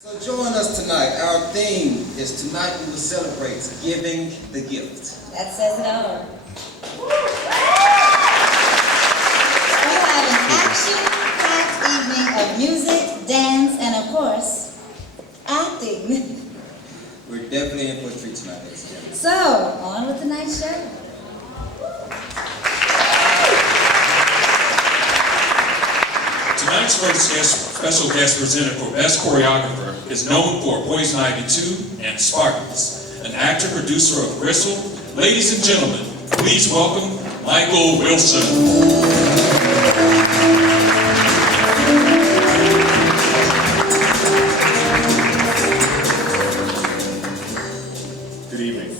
So join us tonight. Our theme is tonight we will celebrate giving the gift. That says it all. We have an action-packed evening of music, dance, and of course, acting. We're definitely in for a treat tonight, ladies and gentlemen. So, on with tonight's show. Tonight's special guest presenter for Best Choreographer is known for Poison Ivy 2 and Spartans, an actor, producer of Gristle. Ladies and gentlemen, please welcome Michael Wilson. Good evening.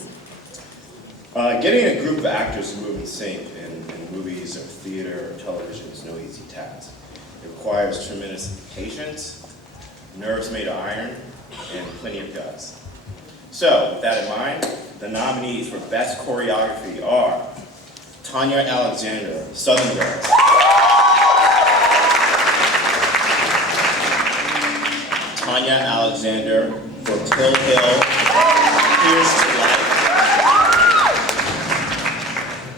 Getting a group of actors to move in sync in movies or theater or television is no easy task. It requires tremendous patience, nerves made of iron, and plenty of guts. So, with that in mind, the nominees for Best Choreography are Tanya Alexander, Southern Girls; Tanya Alexander for Till Hill, Here's to Life;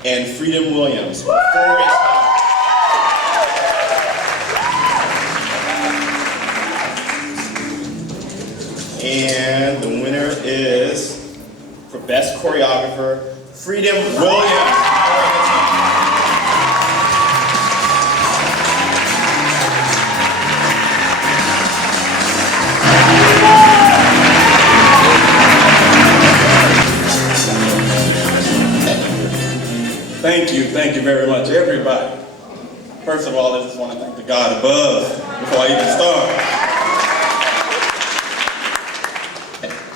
and Freedom Williams for Forest. And the winner is, for Best Choreographer, Freedom Williams. Thank you very much, everybody. First of all, I just want to thank the God above before I even start.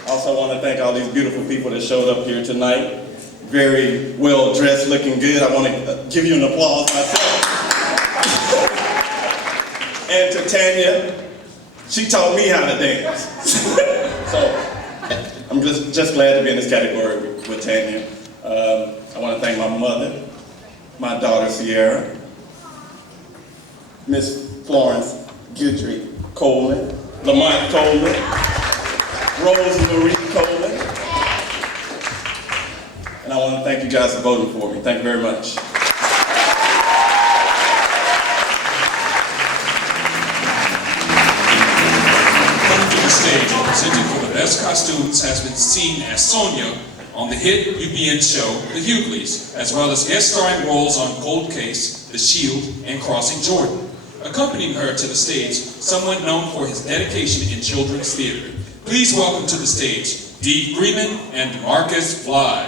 Also want to thank all these beautiful people that showed up here tonight. Very well dressed, looking good. I want to give you an applause myself. And to Tanya, she taught me how to dance. So I'm just glad to be in this category with Tanya. I want to thank my mother, my daughter Sierra, Miss Florence Guidry Coleman, Lamont Coleman, Rose Marie Coleman, and I want to thank you guys for voting for me. Thank you very much. Coming to the stage and presenting for the best costumes has been seen as Sonia on the hit UPN show, The Hughleys, as well as guest starring roles on Cold Case, The Shield, and Crossing Jordan. Accompanying her to the stage, someone known for his dedication in children's theater. Please welcome to the stage, Dee Freeman and Marcus Fly.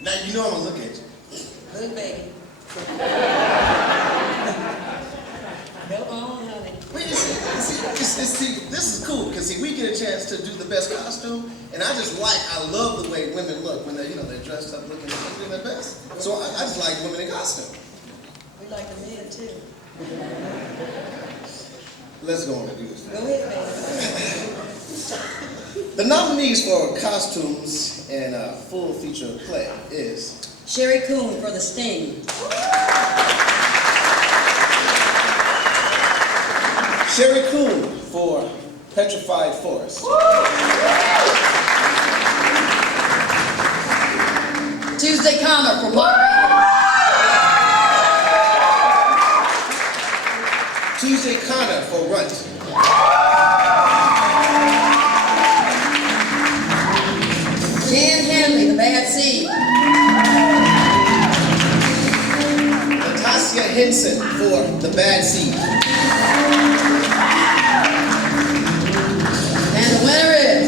Now you know I'm gonna look at you. Good baby. Go on, honey. Wait, see, this is cool because we get a chance to do the best costume, and I love the way women look when they're dressed up looking their best. So I just like women in costume. We like the men too. Let's go on and do this. Go ahead, baby. The nominees for costumes in a full feature play is Sherry Coon for The Sting. Sherry Coon for Petrified Forest. Tuesday Connor for Mark. Tuesday Connor for Runt. Jan Hanley, The Bad Seed. Natasha Henson for The Bad Seed. And the winner is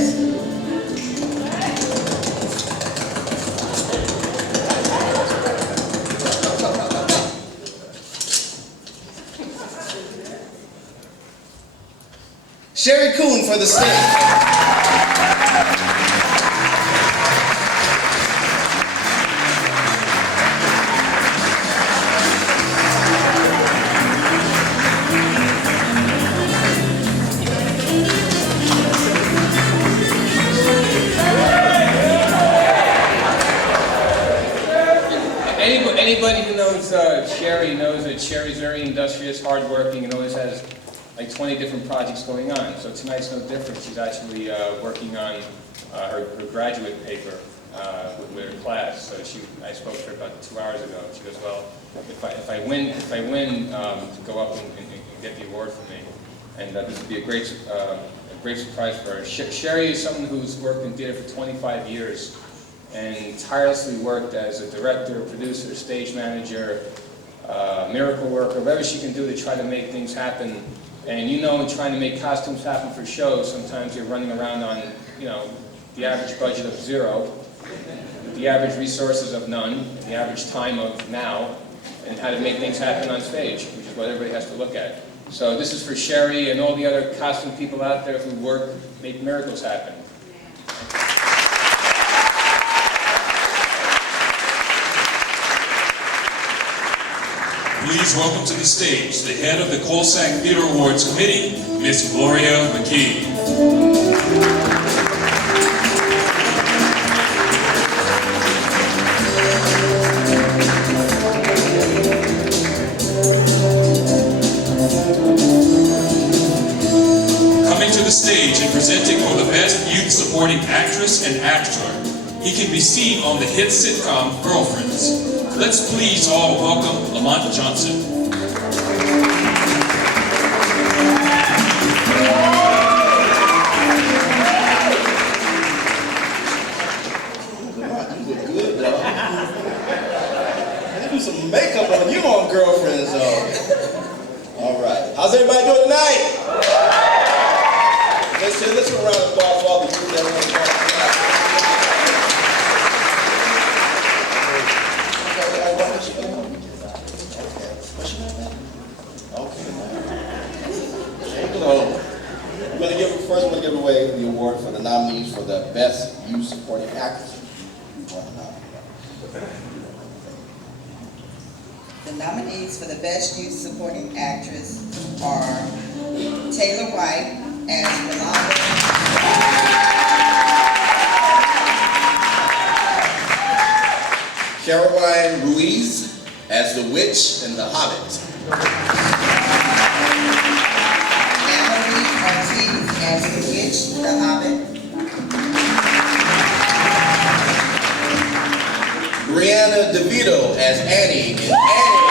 Sherry Coon for The Sting. Sherry knows that Sherry's very industrious, hardworking, and always has like 20 different projects going on. So tonight's no different. She's actually working on her graduate paper with her class. So I spoke to her about 2 hours ago. She goes, well, if I win, to go up and get the award for me, and this would be a great surprise for her. Sherry is someone who's worked in theater for 25 years and tirelessly worked as a director, producer, stage manager, miracle worker, whatever she can do to try to make things happen. And you know, in trying to make costumes happen for shows, sometimes you're running around on, the average budget of 0, the average resources of none, the average time of now, and how to make things happen on stage, which is what everybody has to look at. So this is for Sherry and all the other costume people out there who make miracles happen. Please welcome to the stage the head of the COLSAC Theater Awards Committee, Miss Gloria McKee. Coming to the stage and presenting for the Best Youth Supporting Actress and Actor, he can be seen on the hit sitcom Girlfriends. Let's please all welcome Lamont Johnson. Lamont, you look good, dog. They do some makeup on you on Girlfriends, though. All right. How's everybody doing tonight? Let's do a round of applause for all the youth that are on the First, I'm going to give away the award for the nominees for the Best Youth Supporting Actress. The nominees for the Best Youth Supporting Actress are Taylor White as Willow, Caroline Ruiz as the Witch in The Hobbit. as the Witch, the Hobbit. Brianna DeVito as Annie in Annie.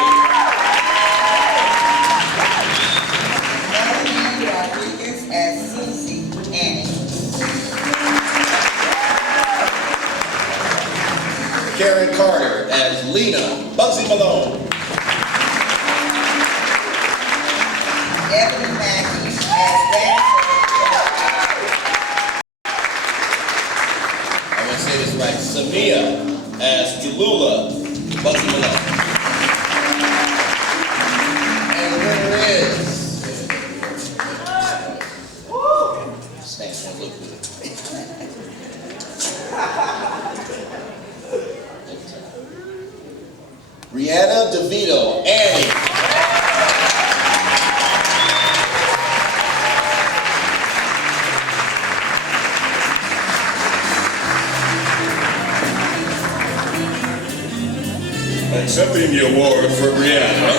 Melanie Rodriguez as Susie, Annie. Karen Carter as Lena, Bugsy Malone. Evelyn Mackey as Dancer. I'm going to say this right. Samia as Jalula, Bugsy Malone. And the winner is... Snatch won't look good. Brianna DeVito, Annie. Accepting the award for Brianna.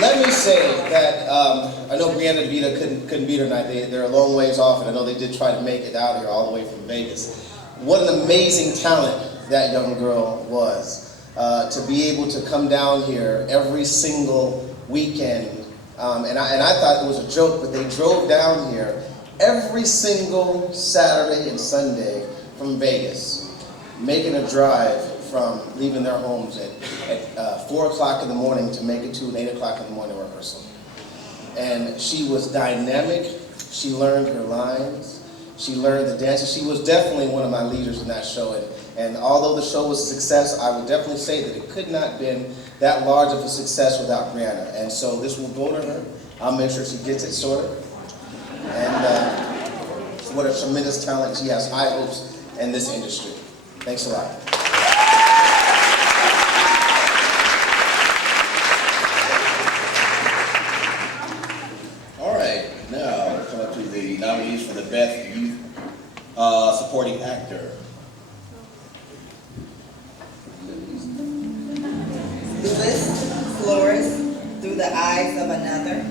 Let me say that I know Brianna DeVito couldn't be here tonight. They're a long ways off, and I know they did try to make it out here all the way from Vegas. What an amazing talent that young girl was. To be able to come down here every single weekend, and I thought it was a joke, but they drove down here every single Saturday and Sunday from Vegas, making a drive from leaving their homes at 4 o'clock in the morning to make it to an 8 o'clock in the morning rehearsal. And she was dynamic. She learned her lines. She learned the dances. She was definitely one of my leaders in that show. And although the show was a success, I would definitely say that it could not have been that large of a success without Brianna. And so this will go to her. I'll make sure she gets it sorted. And what a tremendous talent. She has high hopes in this industry. Thanks a lot. All right, now we'll come up to the nominees for the Best Youth supporting actor. Louis Flores, Through the Eyes of Another.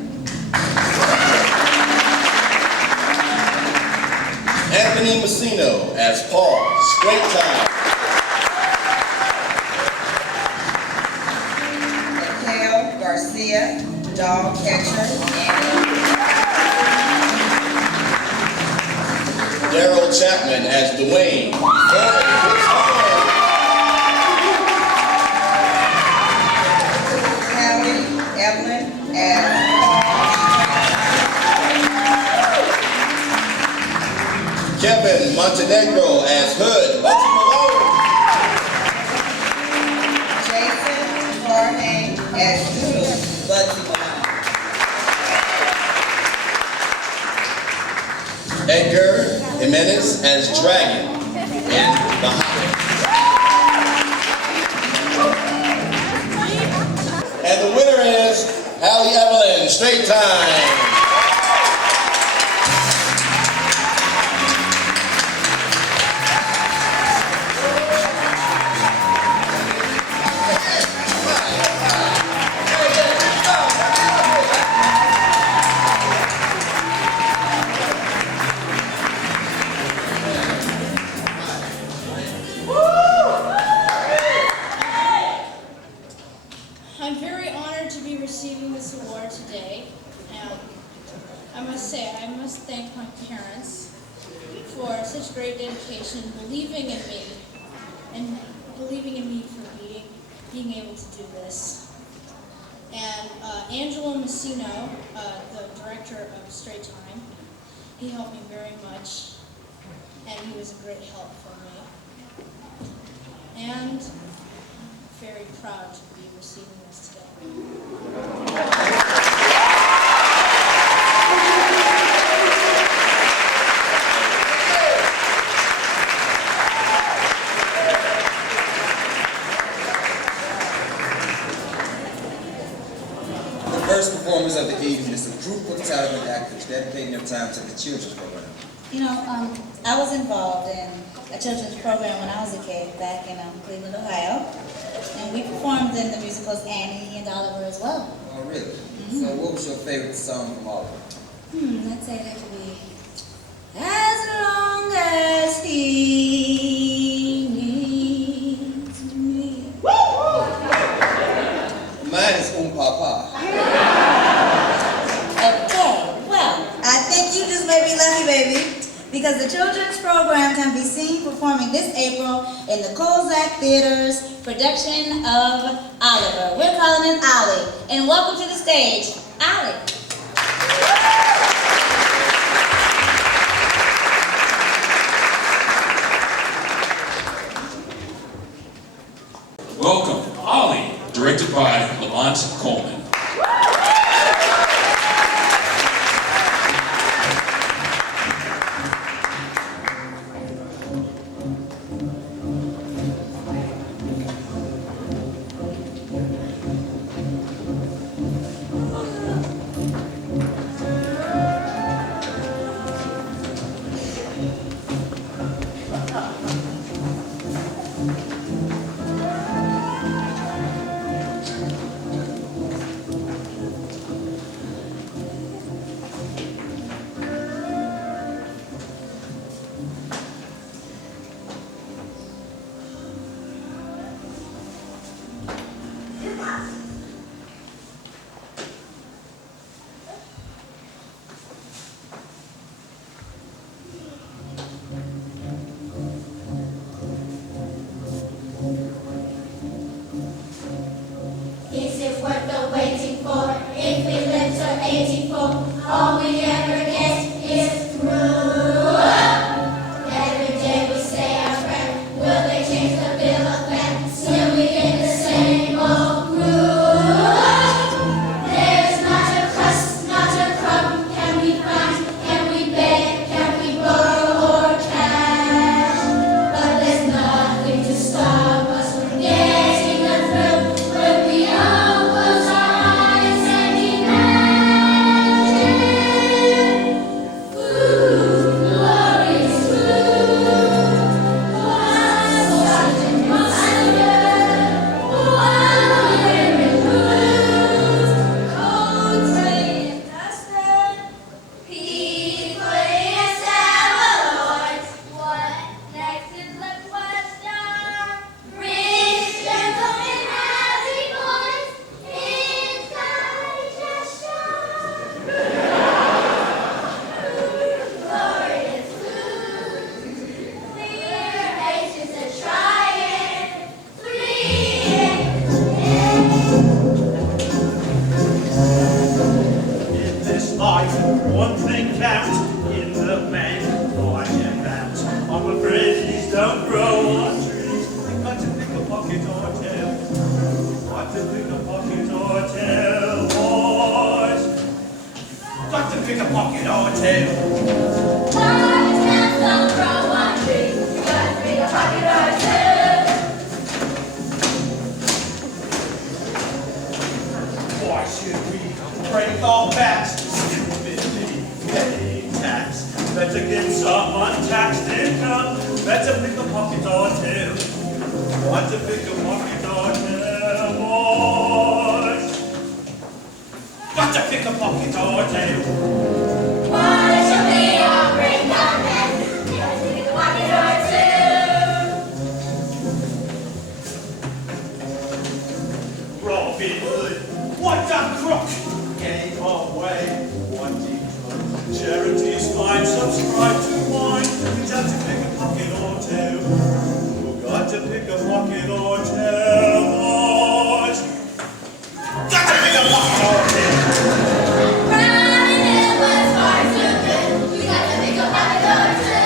Anthony Messino as Paul, Straight Time. Mikhail Garcia, Dog Catcher, Annie. Daryl Chapman as Dwayne. Hallie Evelyn as Kevin Montenegro as Hood. Jason Jorge as Doodle, Bugsy Malone. Edgar Jimenez as Dragon in The Hobbit. And the winner is Hallie Evelyn, Straight Time. I'm very honored to be receiving this award today. I must thank my parents for such great dedication, believing in me, and believing in me for being able to do this. And Angelo Messino, the director of Straight Time, he helped me very much, and he was a great help for me. And very proud to be receiving this today. The first performance of the evening is a group of talented actors dedicating their time to the children's program. You know, I was involved in a children's program when I was a kid back in Cleveland, Ohio. And we performed in the musicals Annie and Oliver as well. Oh, really? So what was your favorite song from all of them? Let's say that could be As Long As He Needs Me. Mine is Papa. Okay, well, I think you just made me lucky, baby. Because the children's program can be seen performing this April in the COLSAC Theater's production of Oliver. We're calling it Ollie. And welcome to the stage, Ollie. Welcome, Ollie, directed by Coleman. Is it worth the waiting for? If we live to 84, all we ever get is through. Every day we say our prayer. Will they change the bill of fare? Still we get the same old groove. There's not a crust, not a crumb. Can we find? Can we beg? Can we borrow or cash? But there's nothing to stop us from getting the thrill when we all close our eyes and imagine. one thing kept in the bank, I and that. I'm afraid these don't grow on trees. You've got to pick a pocket or two. Got to pick a pocket or two, boys. Got to pick a pocket or two. Boys can't don't grow on trees. You got to pick a pocket or two. Why should we break our backs? Stupidly paying tax. Better get some untaxed income. Better pick a pocket or two. Want to pick a pocket or two, boys? Got to pick a pocket or two. Why should we all break our backs? You got to pick a pocket or two. Robin Hood, what a crook! Gave away what he could. Charities fine, subscribe to mine. We got to pick a pocket or two. We got to pick a pocket or two, boys. Got to pick a pocket or two. Running in was far too good. You got to pick a pocket or two.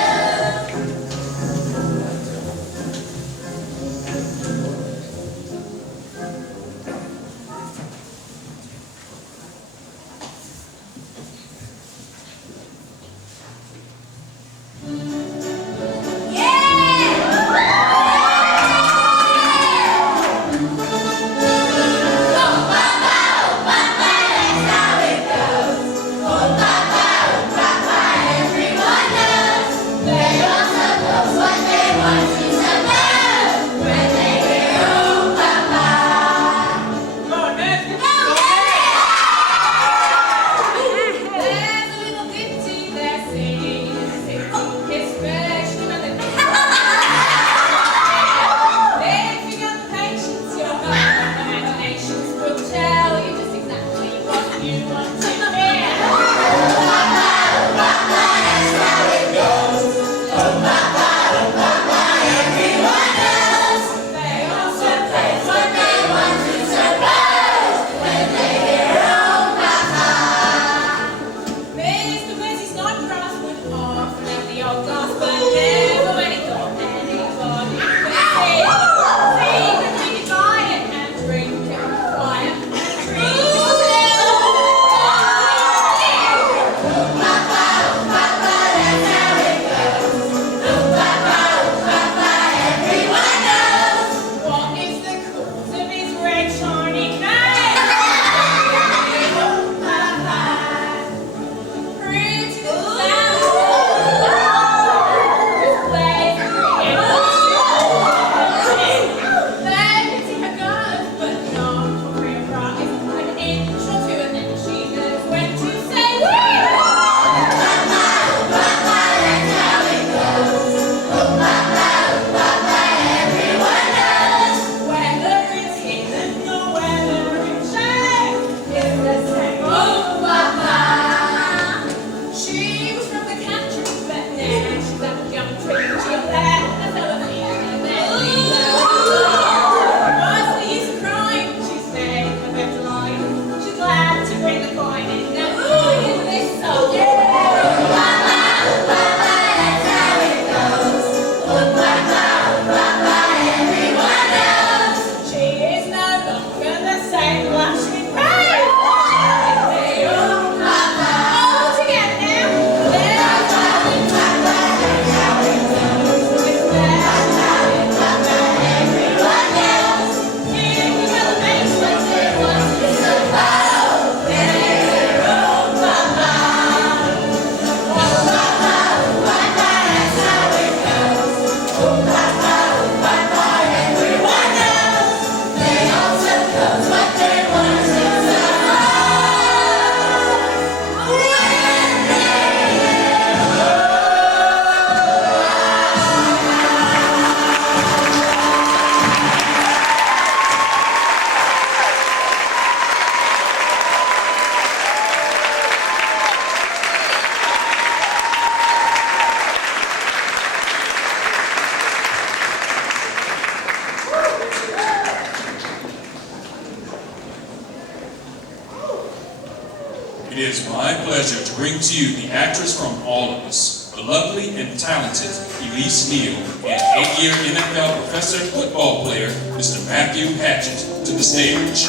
my pleasure to bring to you the actress from all of us, the lovely and talented Elise Neal, and 8-year NFL professor football player, Mr. Matthew Hatchett, to the stage.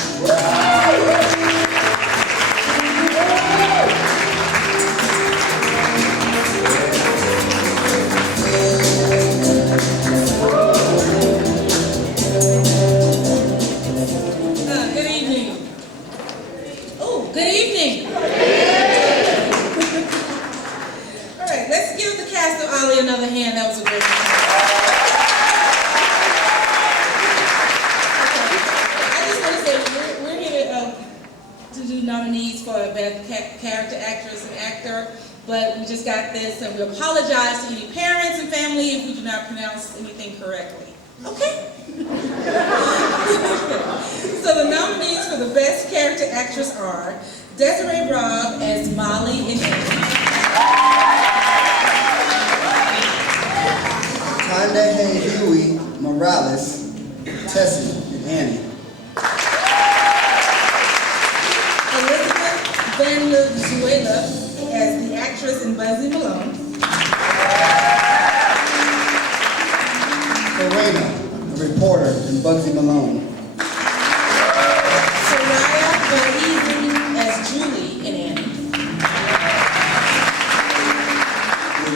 Good evening. Oh, good evening. All right, let's give the cast of Ollie another hand. That was a great one. I just want to say we're here to do nominees for Best Character Actress and Actor, but we just got this, and we apologize to any parents and family if we do not pronounce anything correctly. Okay? So the nominees for the Best Character Actress are Desiree Robb as Molly in Annie, Tanda Huey Morales, Tessie in Annie. Elizabeth Venezuela as the actress in Buzzy Malone, Serena, a reporter in Bugsy Malone. Soraya Baizi as Julie in Annie,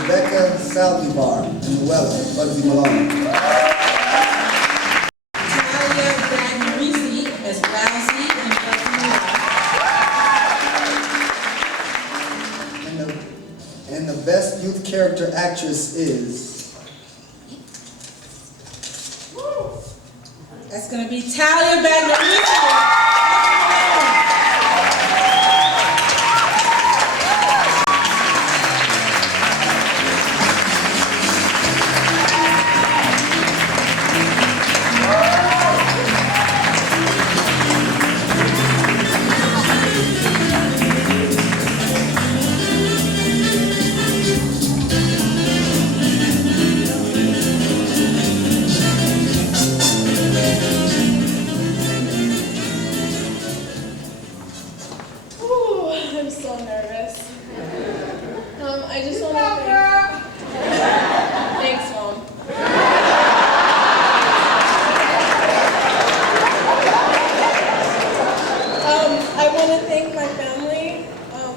Rebecca Saldivar in Willow, Bugsy Malone. Talia Bagnerisi as Rousey in Buzzy Malone. And the Best Youth Character Actress is That's going to be Talia Bagnerisi. I'm so nervous. I just want to thank... Thanks, Mom. I want to thank my family.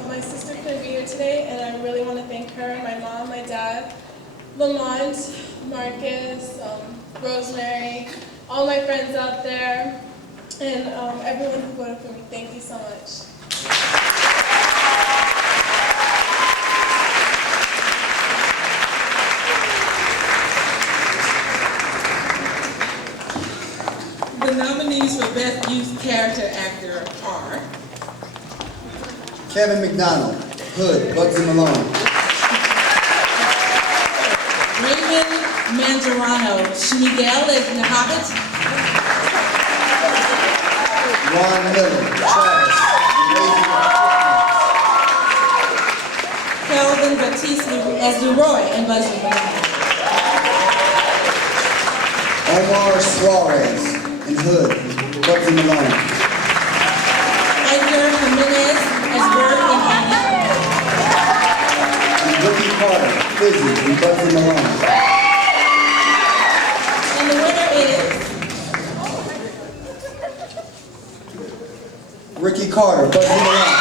My sister couldn't be here today, and I really want to thank her, my mom, my dad, Lamont, Marcus, Rosemary, all my friends out there, and everyone who voted for me. Thank you so much. The nominees for Best Youth Character Actor are Kevin McDonald, Hood, Bugsy Malone. Raymond Mangiarano, Schmigel as The Hobbit, Ron Miller, Travis, Kelvin Batiste as Leroy in Buzzy Malone, Omar Suarez in Hood, Bugsy Malone. Edgar Jimenez as Bert in Annie, And Ricky Carter, Fizzy in Bugsy Malone. and the winner is Ricky Carter, Bugsy Malone.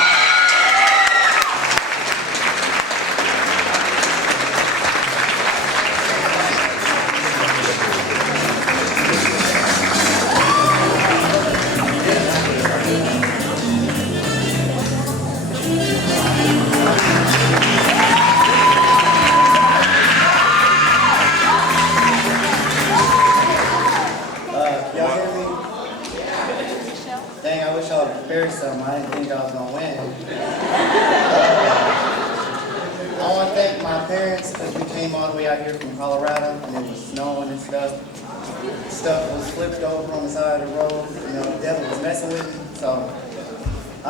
Y'all hear me? Dang, I wish I would have prepared something. I didn't think I was gonna win. I want to thank my parents because we came all the way out here from Colorado and it was snowing and stuff. Stuff was flipped over on the side of the road. You know, the devil was messing with me. So I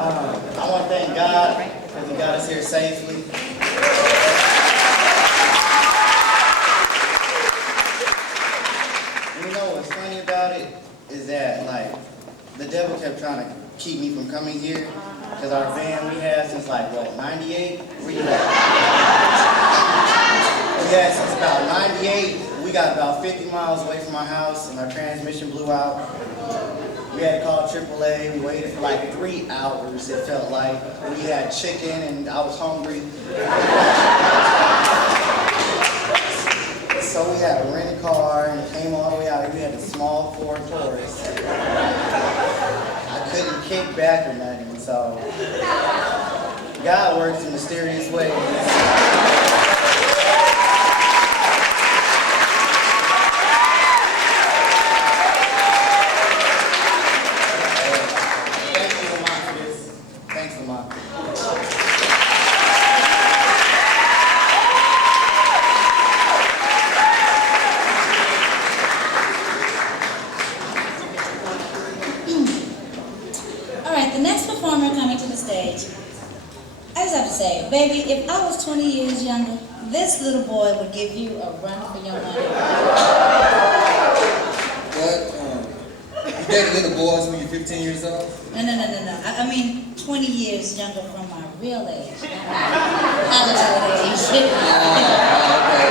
want to thank God because He got us here safely. And you know what's funny about it is that, like, the devil kept trying to keep me from coming here. because our van we had since like, what, 98? Where you at? We had since about 98. We got about 50 miles away from our house and our transmission blew out. We had to call AAA. We waited for like 3 hours, it felt like. We had chicken and I was hungry. So we had to rent a car and came all the way out here. We had a small Ford Taurus. I couldn't kick back or nothing, so God works in mysterious ways. Thank you, Lamont, for this. Thanks, Lamont. All right, the next performer coming to the stage. I just have to say, baby, if I was 20 years younger, this little boy would give you a run for your money. What? You dated little boys when you're 15 years old? No. I mean 20 years younger from my real age, not my Hollywood age. Okay.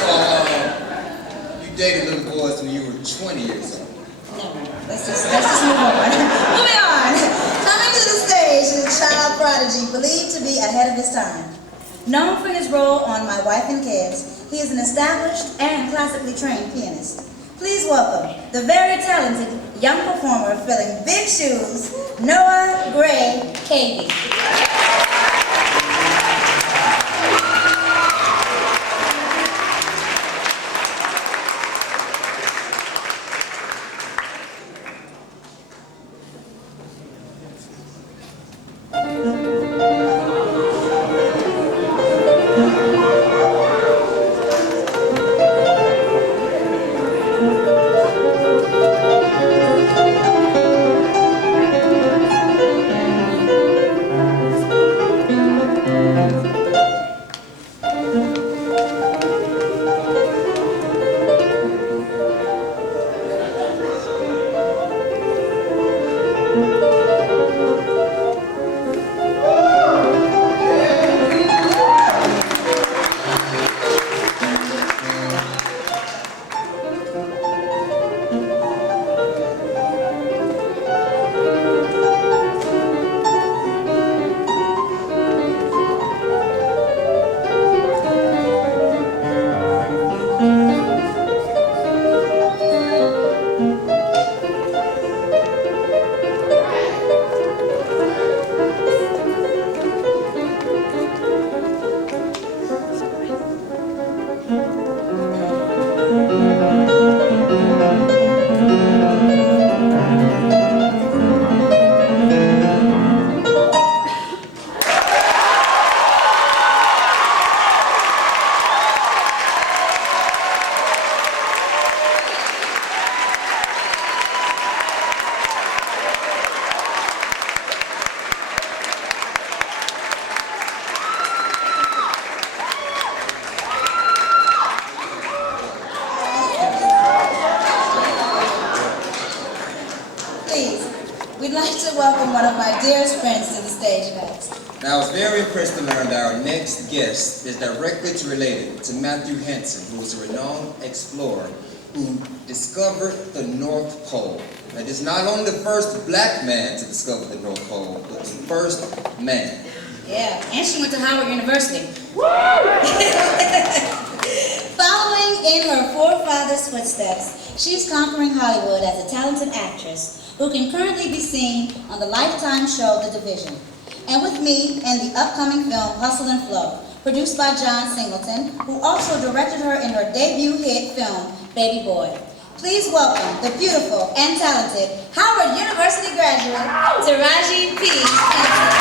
So, you dated little boys when you were 20 years old? No, let's just move on. Moving on. Coming to the stage is a child prodigy believed to be ahead of his time. Known for his role on My Wife and Kids, he is an established and classically trained pianist. Please welcome the very talented young performer filling big shoes, Noah Gray Cavey. We'd like to welcome one of my dearest friends to the stage next. Now, I was very impressed to learn that our next guest is directly related to Matthew Henson, who was a renowned explorer who discovered the North Pole. That is not only the first black man to discover the North Pole, but the first man. Yeah, and she went to Howard University. Following in her forefathers' footsteps, she's conquering Hollywood as a talented actress who can currently be seen on the Lifetime show The Division, and with me in the upcoming film Hustle and Flow, produced by John Singleton, who also directed her in her debut hit film Baby Boy. Please welcome the beautiful and talented Howard University graduate, Taraji P. Henson.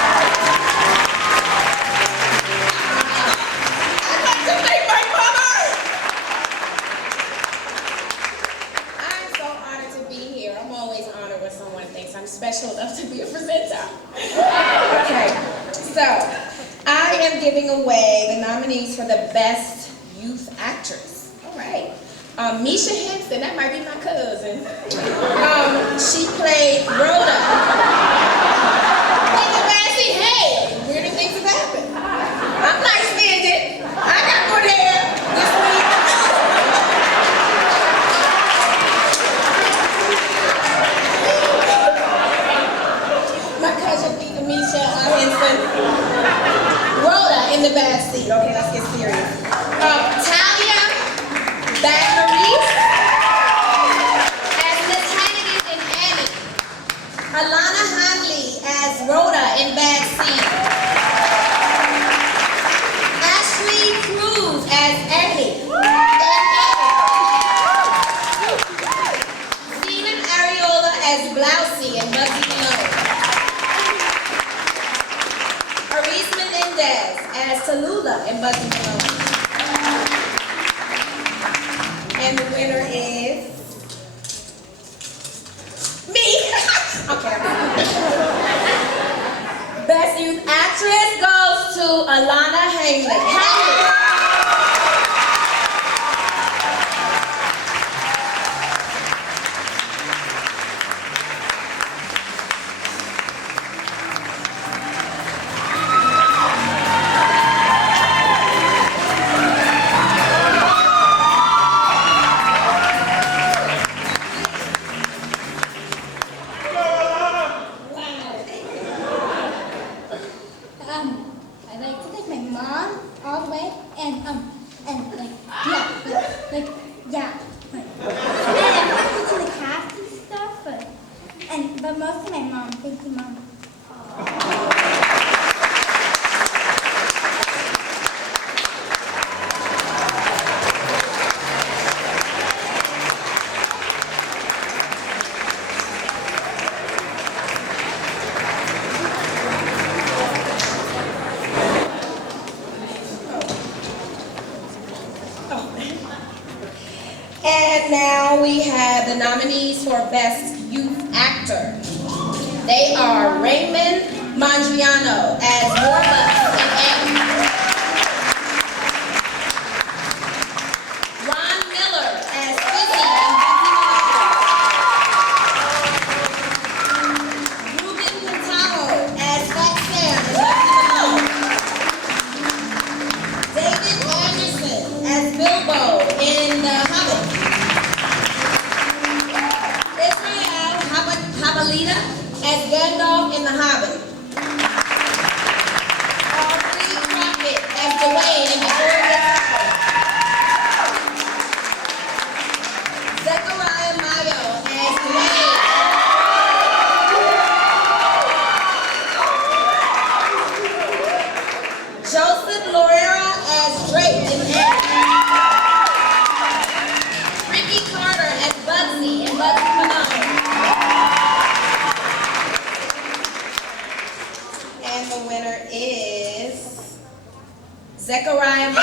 I'd like to thank my mother. I'm so honored to be here. I'm always honored when someone thinks I'm special enough to be a presenter. Okay, so I am giving away the nominees for the Best Youth Actress. All right. Misha Henson, that might be my cousin. She played Rhoda. in the back seat. Okay, let's get serious. Talia Bagmaris as Miss Hannigan and Annie. Alana Hanley as Rhoda in back seat. Ashley Cruz as Annie. Steven Ariola as Blousey and Bugsy Malone. Aris Menendez as Tallulah and Bugsy Malone. And the winner is me. Okay. Best Youth Actress goes to Alana Hanley. I like to take my mom all the way and like yeah. And I'm going to the cast and stuff, but mostly my mom. Thank you, Mom. And now we have the nominees for Best Youth Actor. They are Raymond Mondriano as Warbucks and Annie. Ron Miller as Fizzy and Bugsy Malone. Ruben Pintano as Fat Sam and Bugsy Malone. David Anderson as Bilbo in The Hobbit. Habalita as Gandalf in The Hobbit. Aubrey Crockett as Dwayne in Before It Gets Dark. Zechariah Mayo as Dwayne. Joseph Lorera as Drake in Annie. Ricky Carter as Bugsy in Bugsy Malone. And the winner is Zechariah Mayo.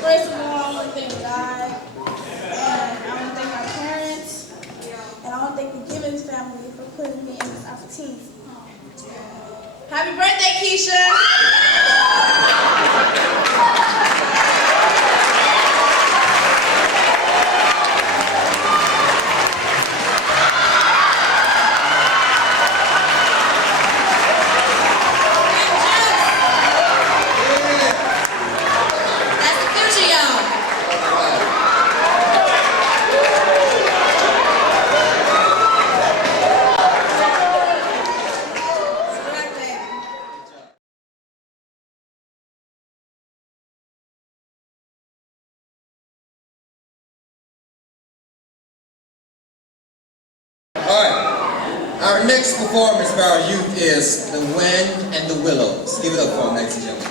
First of all, I want to thank God, and I want to thank my parents, and I want to thank the Gibbons family for putting me in this opportunity. Happy birthday, Keisha! That's the future, y'all. Alright, our next performance by our youth is The Wind and the Willow. Let's give it up for them, ladies and gentlemen.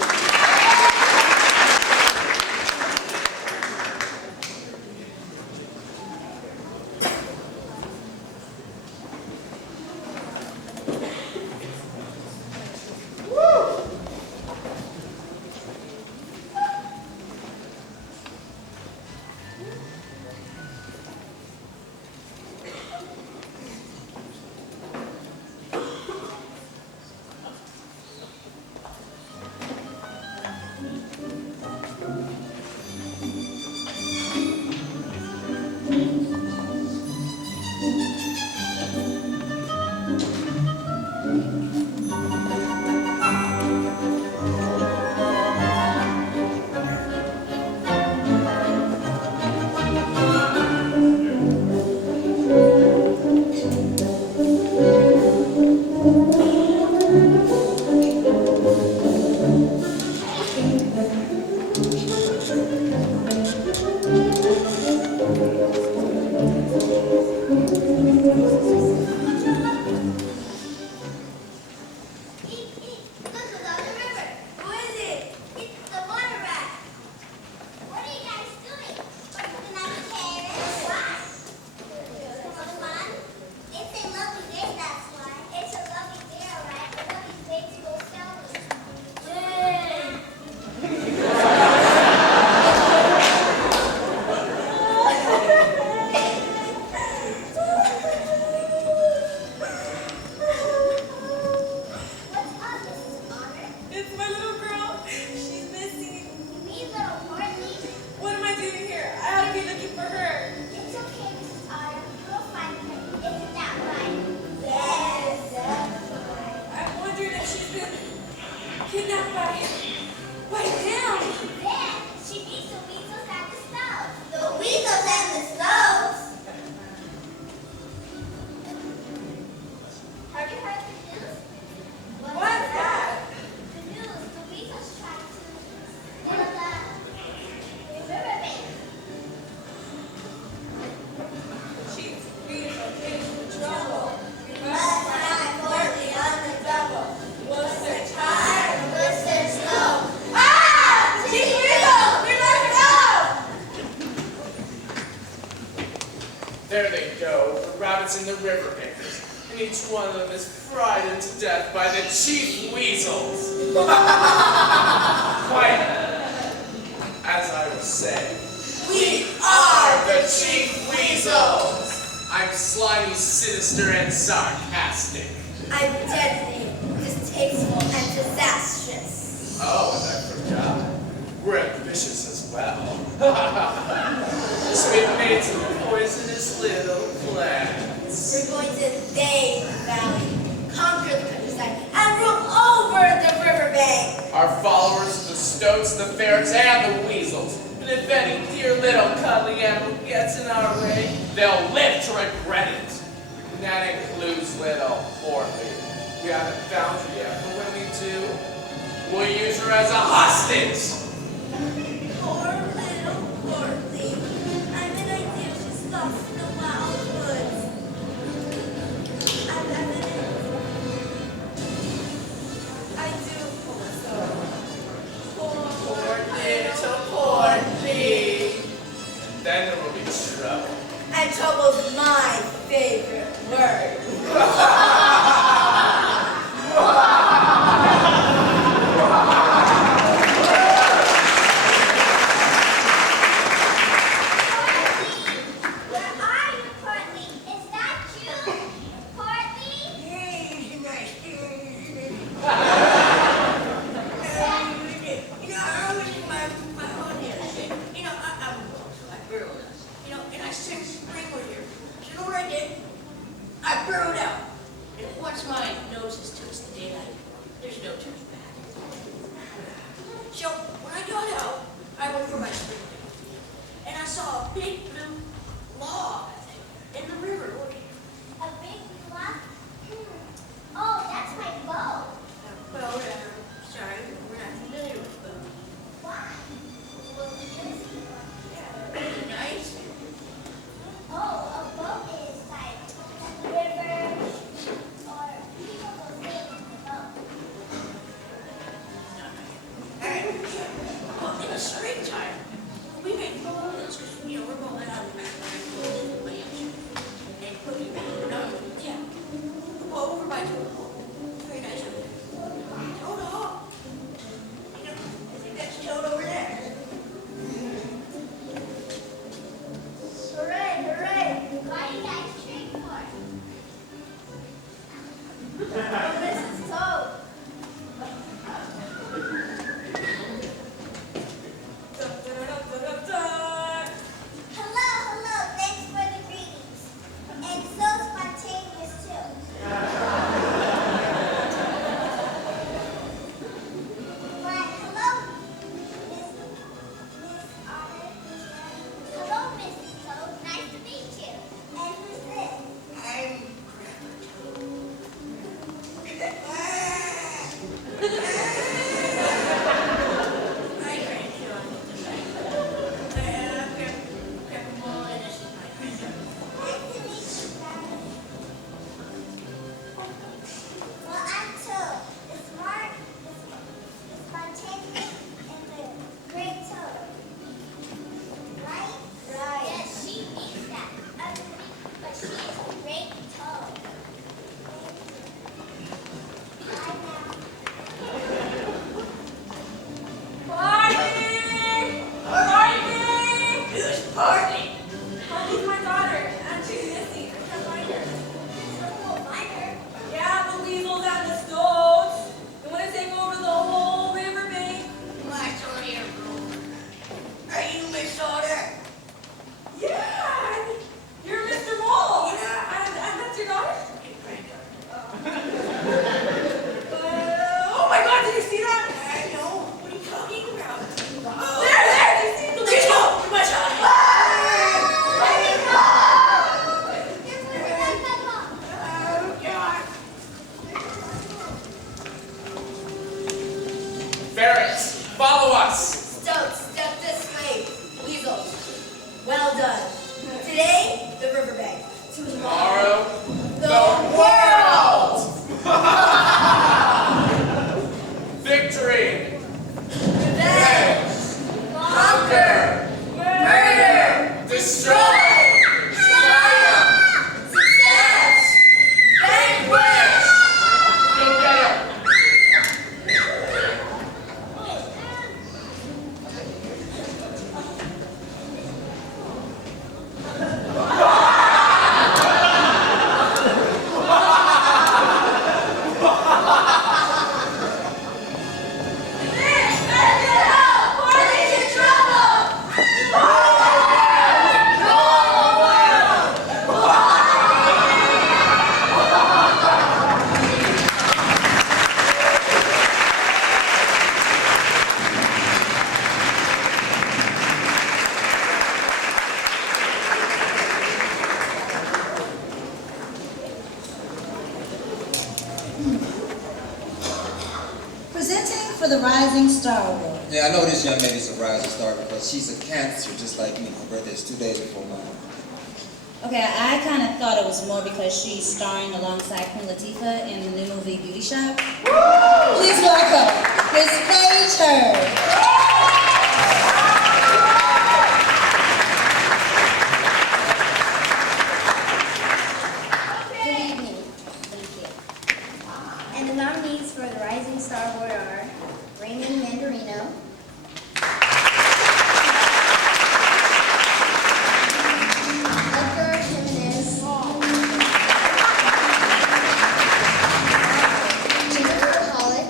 Kidnapped by him. Then she meets the weasels and the snows. The weasels and the snows? Have you heard the news? What's that? The news. The weasels tried to steal the riverbank. Chief Weasel is in trouble. We must find Courtney on the double. What's the time? What's the snow? Ah! Chief Weasel! We must go! There they go, the rabbits in the riverbakers, and each one of them is frightened to death by the chief weasels. Quite as I was saying, we are the chief weasels! I'm slimy, sinister, and sarcastic. I'm deadly, distasteful, and disastrous. Oh, and I forgot. We're ambitious as well. So we've made some poisonous little plans. We're going to invade the valley, conquer the countryside, and rule over the riverbank. Our followers, the stoats, the ferrets, and the weasels. And if any dear little cuddly animal gets in our way, they'll live to regret it. And that includes little Portly. We haven't found her yet, but when we do, we'll use her as a hostage. Poor little Courtney. I have an idea she's lost in the wild woods. I have evidence. I do pull so. Poor little Portly. Then there will be trouble. And trouble's my favorite word. Where are you, Courtney? Is that you? Courtney? You know, I was in my own here. You know, I'm I burrowed. You know, and I sensed spring was here. So you know what I did? I burrowed out. And once my nose is touched the daylight, there's no turning back. So when I got out, I went for my spring cleaning. And I saw a big blue log, I think, in the river. A big block? Oh, that's my boat. Well, sorry, we're not familiar with boats. Why? Well, Very nice. oh, a boat is like a river or people go sailing in the boat. Well, in the springtime, we make boats. You know, we're rolling out the back of my land and putting them down. Yeah. Well, over by Toto. Very nice over there. Toto. You know, I think that's Toto over there. Hooray, hooray. Why do you guys drink for? Oh, this is Toad. Da-da-da-da. Follow us. Stoats, step this way. Weasels, well done. Today, the riverbank. Tomorrow, the world. victory. Revenge. Conquer. Murder. Destroy. Triumph. Success. Vanquish. Go get him. Presenting for the Rising Star Award. Yeah, I know this young lady's a rising star because she's a Cancer just like me. Her birthday is 2 days before mine. Okay, I kind of thought it was more because she's starring alongside Queen Latifah in the new movie Beauty Shop. Please welcome Miss Paige Hurd. Good evening. Thank you. And the nominees for the Rising Star Award are Raymond Mandarino, Edgar Jimenez, Jennifer Hollick,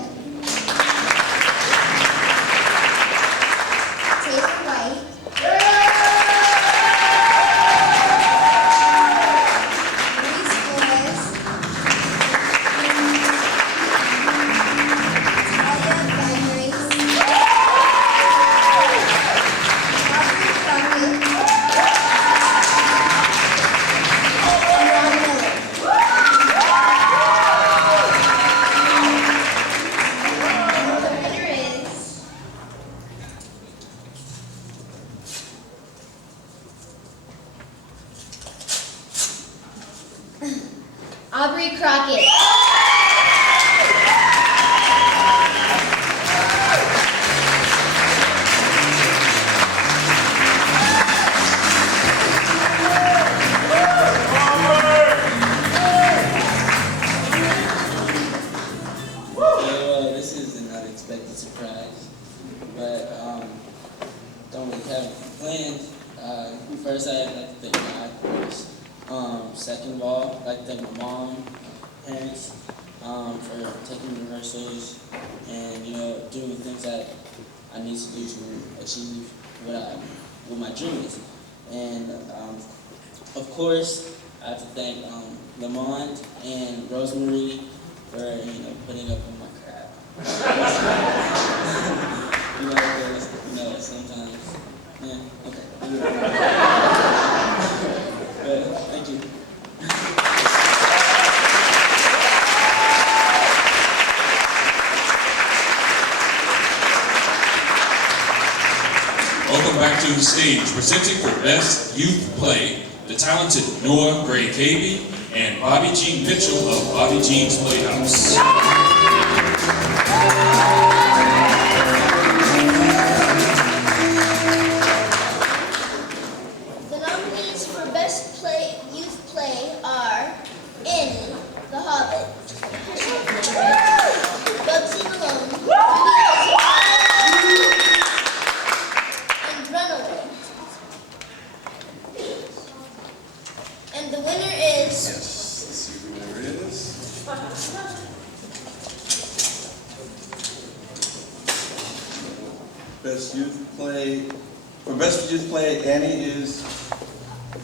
Taylor White, Luis Flores, Talia Van Grace, Aubrey Crockett, and Ron Miller. And the winner is Aubrey Crockett. This is an unexpected surprise, but don't really have it planned. First, I'd like to thank God, of course. Second of all, I'd like to thank my mom, parents, for taking me to rehearsals and doing the things that I need to do to achieve what my dream is. And of course, I have to thank Lamont and Rosemary for putting up with my crap. Sometimes, yeah, okay. But thank you. Welcome back to the stage, presenting for Best Youth Play, the talented Noah Gray Cavey and Bobby Jean Mitchell of Bobby Jean's Playhouse. The nominees for Best Youth Play are Annie, The Hobbit, Bugsy Malone, and Runaway. And the winner is... Yes, let's see who the winner is. Best Youth Play. For Best Youth Play, Annie is...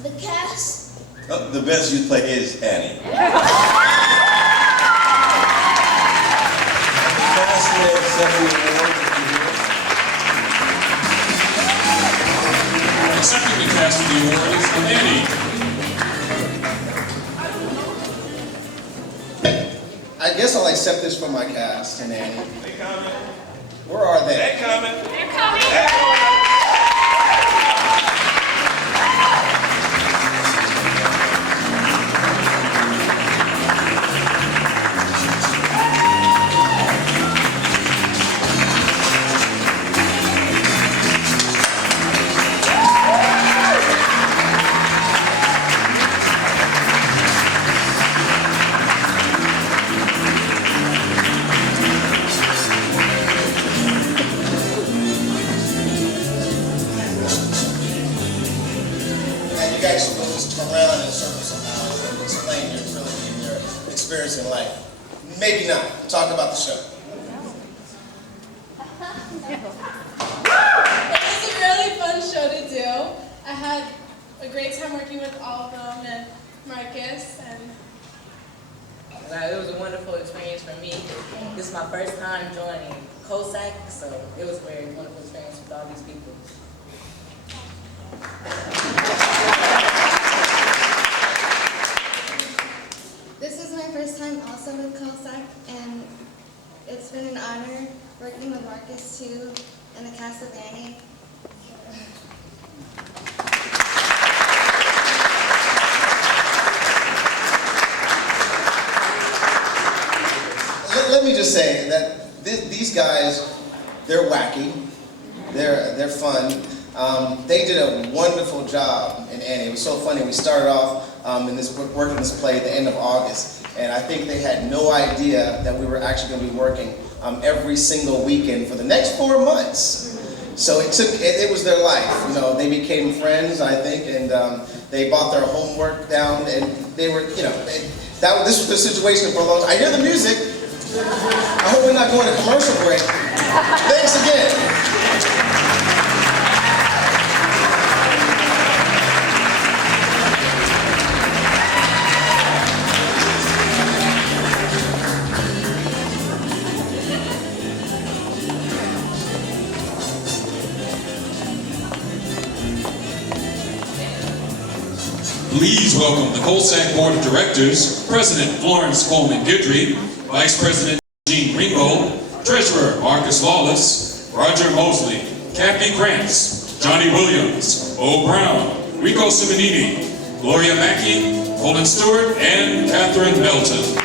The cast. Oh, the Best Youth Play is Annie. The cast will accept the award if you hear. Accepting the cast of the award is Annie. I guess I'll accept this from my cast and Annie. Where are they? They're coming. They're coming. You guys should go just turn around in a circle somehow and explain your ability and your experience in life. Maybe not. Talk about the show. It was a really fun show to do. I had a great time working with all of them and Marcus and It was a wonderful experience for me. This is my first time joining COLSAC, so it was a very wonderful experience with all these people. This is my first time also with COLSAC, and it's been an honor working with Marcus too, and the cast of Annie. Let me just say that these guys, they're wacky, they're fun. They did a wonderful job in Annie. It was so funny. We started off working this play at the end of August, and I think they had no idea that we were actually going to be working every single weekend for the next 4 months. So it was their life. You know, they became friends, I think, and they bought their homework down, and they were, you know, this was the situation for a long time. I hear the music. I hope we're not going to commercial break. Thanks again. Please welcome the COLSAC Board of Directors, President Florence Coleman Guidry, Vice President Jean Ringgold, Treasurer Marcus Lawless, Roger Mosley, Kathy Krantz, Johnny Williams, Bo Brown, Rico Simonini, Gloria Mackey, Colin Stewart, and Catherine Melton.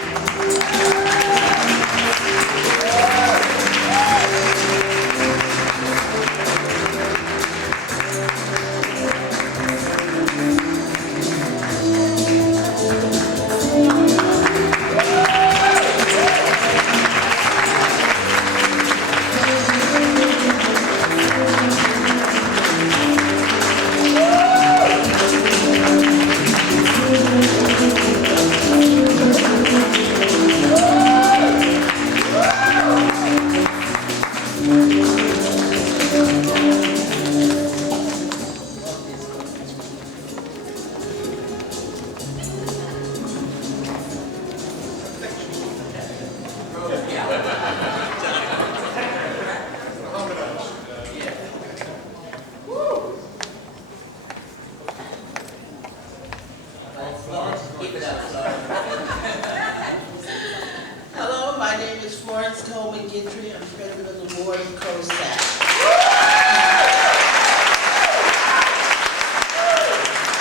Hello, my name is Florence Coleman Guidry. I'm president of the board of COLSAC.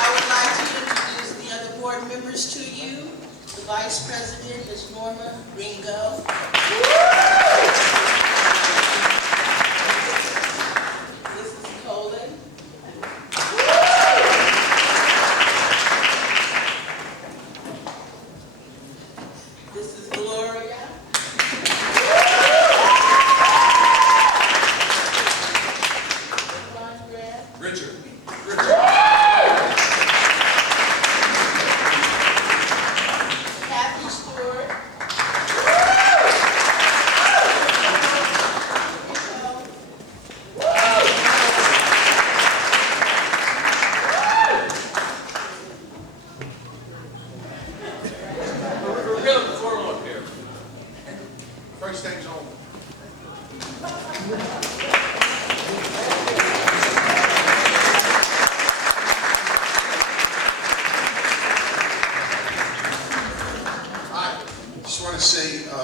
I would like to introduce the other board members to you. The vice president is Norma Ringo. This is Coleman. This is Gloria. Richard. Kathy Stewart. We're good before we look here. First things on. I just want to say a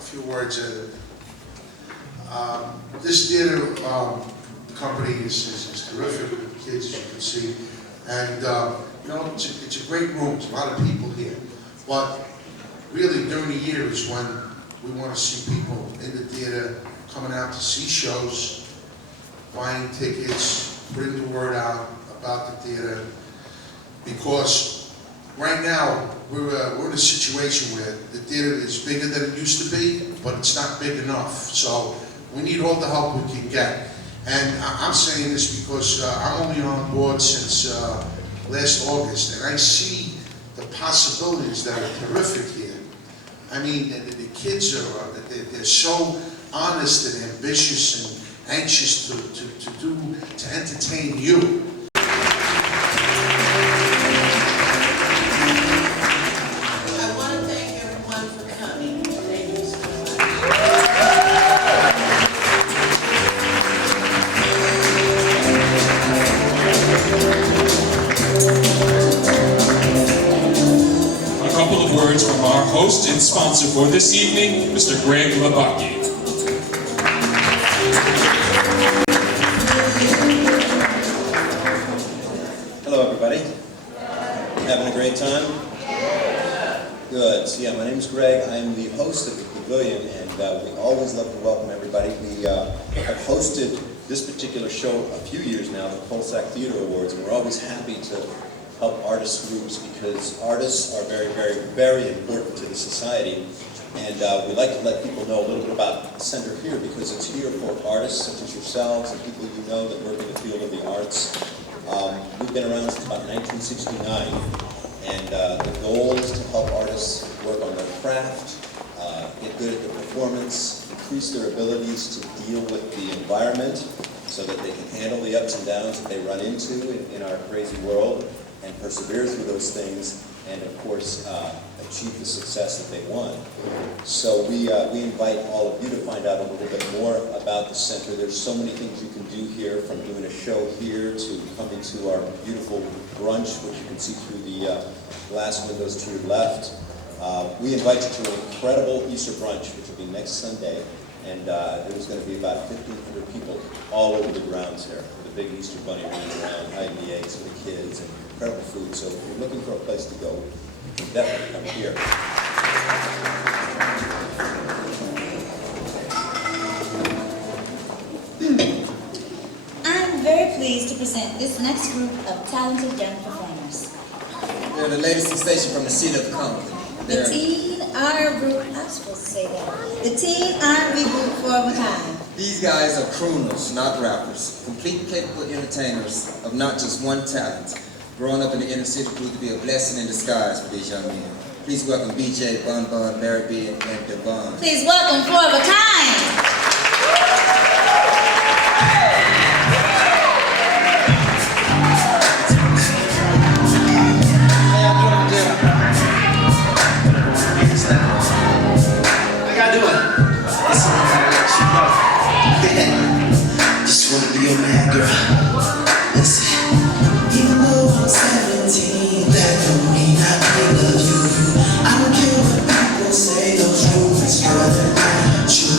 few words. This theater company is terrific with the kids, as you can see. And, you know, it's a great room. There's a lot of people here. But really, during the year is when we want to see people in the theater coming out to see shows, buying tickets, putting the word out about the theater. Because right now, we're in a situation where the theater is bigger than it used to be, but it's not big enough. So we need all the help we can get. And I'm saying this because I'm only on board since last August, and I see the possibilities that are terrific here. I mean, the kids they're so honest and ambitious and anxious to entertain you. From our host and sponsor for this evening, Mr. Greg Labaki. Hello, everybody. Having a great time? Good. So, yeah, my name is Greg. I'm the host of the Pavilion, and we always love to welcome everybody. We have hosted this particular show a few years now, the COLSAC Theater Awards, and we're always happy to help artist groups because artists are very, very, very important to the society. And we like to let people know a little bit about the center here because it's here for artists such as yourselves and people you know that work in the field of the arts. We've been around since about 1969, and the goal is to help artists work on their craft, get good at their performance, increase their abilities to deal with the environment so that they can handle the ups and downs that they run into in our crazy world, and persevere through those things, and of course achieve the success that they want. So we invite all of you to find out a little bit more about the center. There's so many things you can do here, from doing a show here to coming to our beautiful brunch, which you can see through the glass windows to your left. We invite you to an incredible Easter brunch, which will be next Sunday, and there's going to be about 1,500 people all over the grounds here, with a big Easter bunny running around, hiding the eggs for the kids, and incredible food. So if you're looking for a place to go, you can definitely come here. I'm very pleased to present this next group of talented young performers. They're the latest sensation from the seat of the company. The Teen R group, I was supposed to say that. The Teen R&B group for a time. These guys are crooners, not rappers. Complete, capable entertainers of not just one talent. Growing up in the inner city proved to be a blessing in disguise for these young men. Please welcome BJ, Bun Bun, Mary B, and Devon. Please welcome Four of a Kind. Just wanna be your man, girl. Listen, even though I'm 17, that don't mean I can't love you. I don't care what people say, those rumors, girl, they're not true.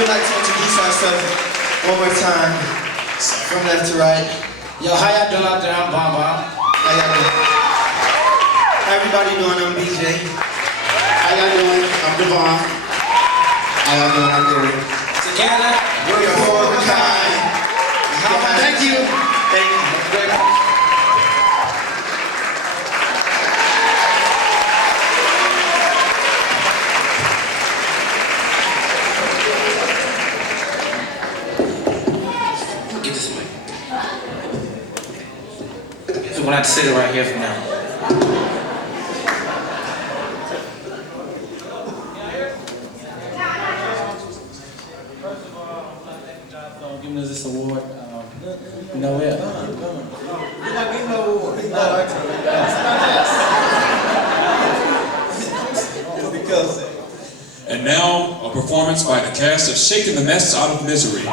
would like to introduce ourselves one more time, from left to right. Yo, how y'all doing out there? I'm Bon Bon. How y'all doing? How everybody doing? I'm BJ. How y'all doing? I'm Devon. How y'all doing out there? Together, we're four of a kind. Thank you. Thank you. Get this mic. So we're gonna have to sit it right here from now. First of all, I'd like to thank you guys for giving us this award. You know, we're You're not getting no award. It's the COLSAC. And now, a performance by the cast of Shaking the Mess Out of Misery.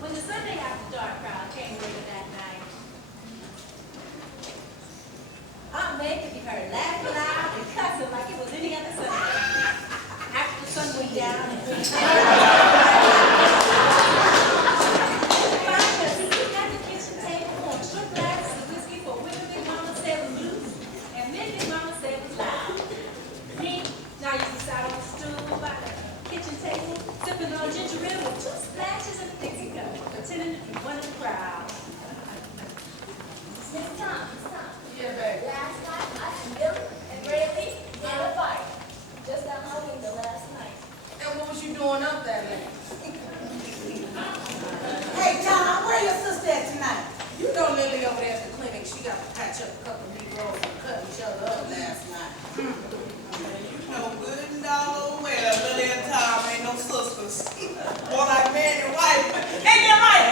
When the Sunday after dark crowd came later that night, Aunt May could be heard laughing loud and cussing like it was any other Sunday. After the sun went down and find her sitting at the kitchen table on short glasses of whiskey for women Big Mama said was loose and men Big Mama said was loud. Me, now you sat on the stool by the kitchen table, sipping on ginger ale with 2 splashes of Dixie cup, pretending to be one of the crowd. Miss Tom. Yeah, baby. Last night, I had milk and red meat and a fight. Just out my window last night. And what was you doing up that late? Hey, Tom, where your sister at tonight? You know Lily over there at the clinic, she got to patch up a couple of Negroes and cut each other up last night. You know good and doggone well, Lily and Tom ain't no sisters. More like man and wife. Ain't that right?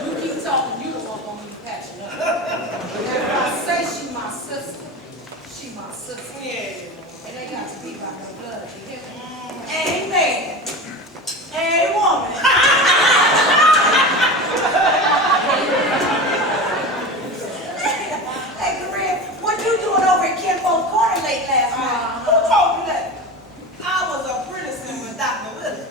You keep talking, you the one gonna be patching up. If I say she my sister, she my sister. Yeah. And they got to be by her blood, you hear me? Amen. Hey, woman. Hey, Corinne, what you doing over at Kenfo's Corner late last night? Who told you that? I was apprenticing with Dr. Willow.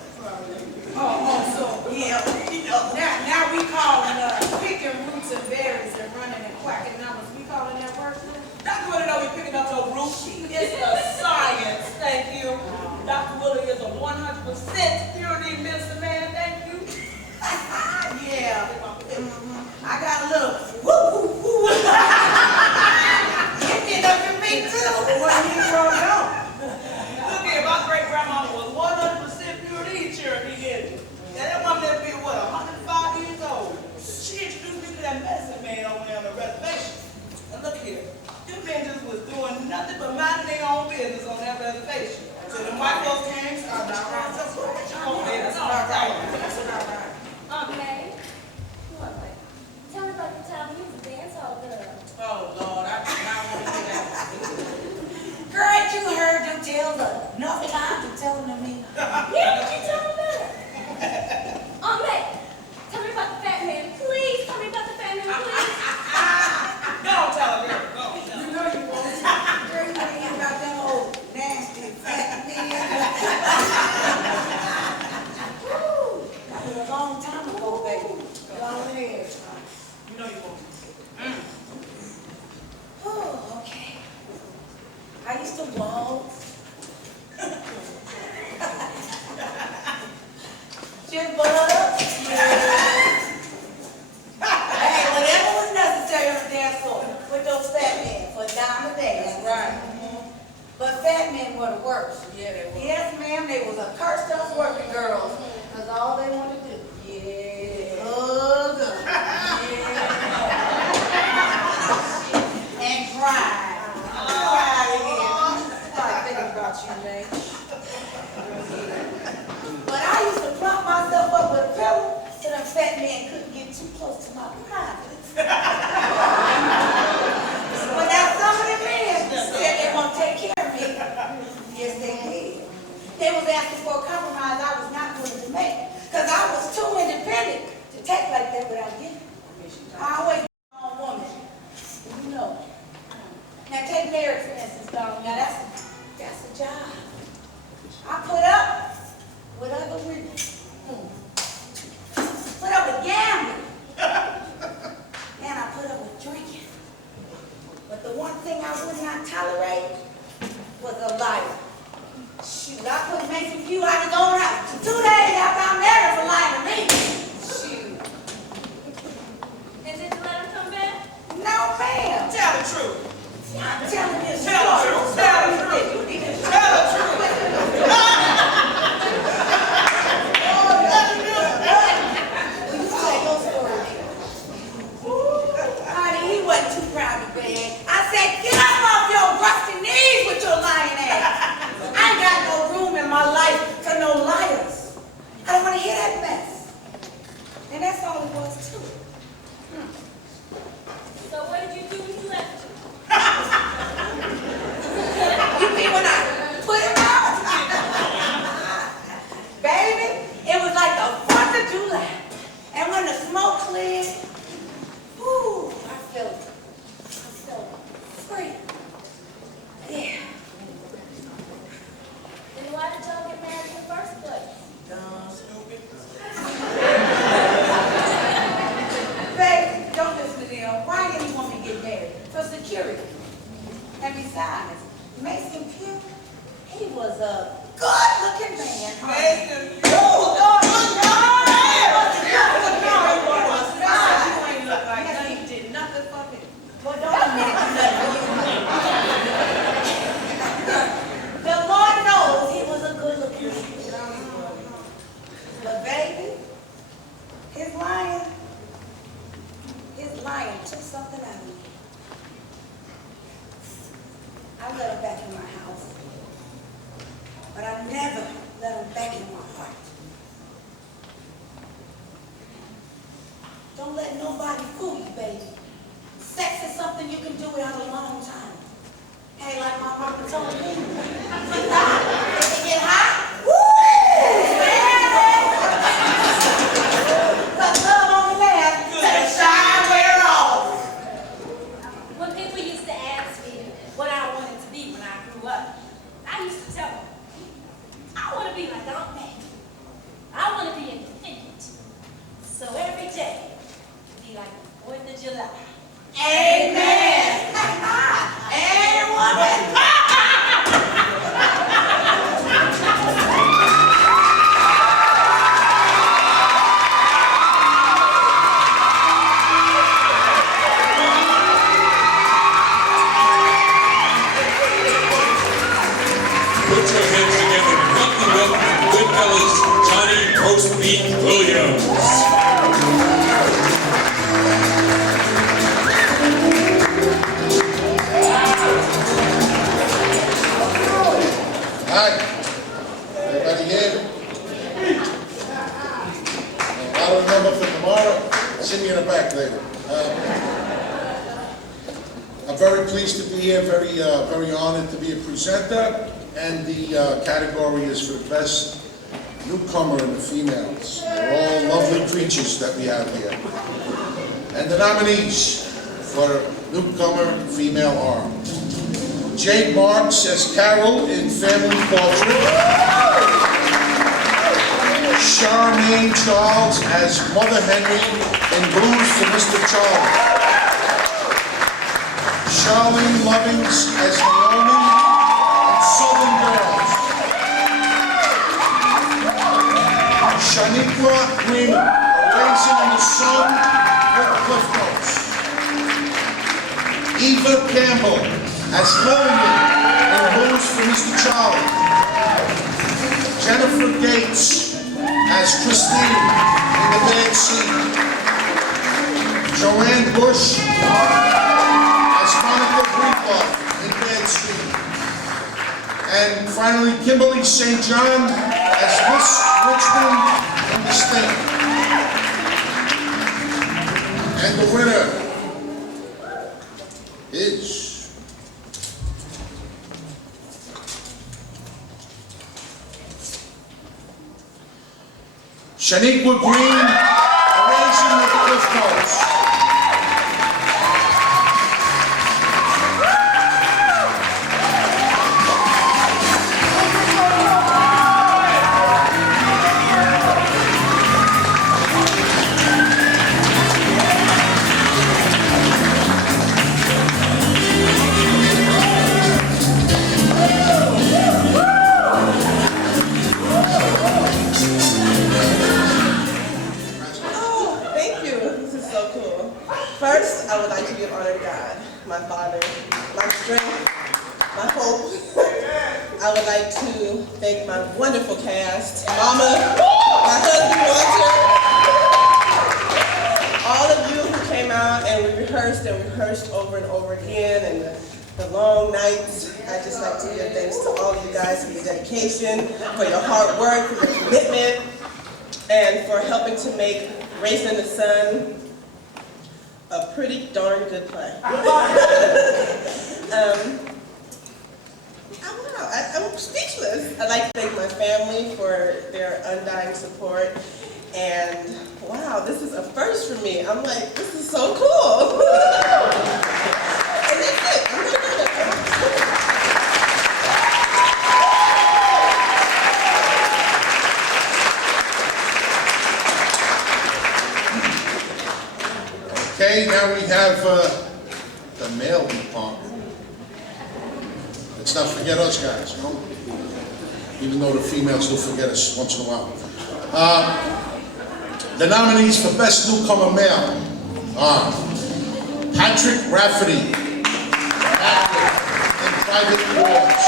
So, Yeah, you know. now we calling picking roots and berries and running and quacking numbers. We calling that work now? Dr. Willow don't be picking up no roots. It's a science, thank you. Dr. Willow is a 100% purity medicine man, thank you. Yeah. I got a little woo-woo-woo. It did up to me, too. What you brought up? Look here, my great-grandma was 100% purity Cherokee Indian. And that woman that be, what, 105 years old? She introduced me to that medicine man over there on the reservation. And look here, them men just was doing nothing but minding their own business on that reservation. So the white folks came, started around some okay, that's all right. That's all right. Okay. What? Tell me about the time you was a dance hall girl. Oh, Lord, I do not want to hear that. Girl, ain't you heard them tell enough times to tell them to me? Yeah, but you tell me better. May, tell me about the fat man. Please tell me about the fat man, please. Go tell her, girl. Go. You know you won't. Girl, you ain't hear about them old nasty fat men. Woo! That was a long time ago, baby. Go ahead. You know you won't. Oh, okay. I used to walk. Just butt. Hey, whatever was necessary on the dance floor with those fat men for a dime a day. That's right. But fat men were the worst. Yeah, they were. Yes, ma'am, they was a cursed us working girls. Because all they wanted to do. Yeah. Oh, good. Yeah. fat man couldn't get too close to my privates. But now some of the men said they won't take care of me. Yes, they did. They was asking for a compromise I was not willing to make. Because I was too independent to take like that without giving permission. I always be my own woman. You know. Now take marriage for instance, darling. Now that's a job. I put up with other women. Put up with gambling. And I put up with drinking. But the one thing I would not tolerate was a liar. Shoot, I couldn't make some few out of his own house. 2 days after I married him for lying to me. Shoot. And did you let him come back? No, ma'am. Tell the truth. I'm telling this Tell the truth. Tell the truth. You need to Tell the truth. Honey, he wasn't too proud to beg. I said, get up off your rusty knees with your lying ass. I ain't got no room in my life for no liars. I don't want to hear that mess. And that's all it was too. So what did you do when you left? You mean when I put him out? Baby, it was like the 4th of July. And when the smoke cleared, whoo, I felt free. Yeah. Then why did y'all get married in the first place? Dumb, stupid. Baby, don't listen to them. Why didn't you want me to get married? For security. And besides, Mason Pugh, he was a good-looking man. Mason Pugh. Oh, Lord, he was fine. You ain't look like that. He did nothing for me. Well, don't admit nothing for you. The Lord knows he was a good-looking man. But baby, his lying took something out of me. I let him back in my house, but I never let him back in my heart. Don't let nobody fool you, baby. Sex is something you can do without a long time. Hey, like my mama told me. It get hot? Woo! But love on the last, let it shine where it all. When people used to ask me what I wanted to be when I grew up, I used to tell them, I want to be like Aunt May. I want to be independent. So every day, be like the 4th of July. Amen. And woman. Put your hands together and welcome Goodfellas Johnny Roast Beef Williams. Hi, everybody here? I don't remember for tomorrow. See me in the back later. I'm very pleased to be here, very honored to be a presenter, and the category is for the best newcomer in the females. They're all lovely creatures that we have here. And the nominees for newcomer female are Jade Marks as Carol in Family Portrait. Charmaine Charles as Mother Henry in Blues for Mr. Charlie. Charlene Lovings as Naomi in Southern Girls. Shaniqua Green, A Raisin in the Sun with Cliff Notes. Eva Campbell as Lillian in Blues for Mr. Charlie. Jennifer Gates as Christine in The Bad Scene. Joanne Bush as Monica Breedlove in Bad Scene. And finally, Kimberly St. John as Miss Richmond in The Sting. And the winner is Shaniqua Green, Arranging with the Cliff Notes. First, I would like to give honor to God, my Father, my strength, my hope. I would like to thank my wonderful cast, Mama, my husband, Walter, all of you who came out and we rehearsed over and over again, and the long nights. I'd just like to give thanks to all of you guys for your dedication, for your hard work, for your commitment, and for helping to make Race in the Sun a pretty darn good play. I'm speechless. I'd like to thank my family for their undying support. And wow, this is a first for me. I'm like, this is so cool. And that's it. I'm gonna do that. Okay, now we have the male department. Let's not forget us guys, you know? Even though the females do forget us once in a while. The nominees for Best Newcomer Male are Patrick Rafferty, actor in Private Wars.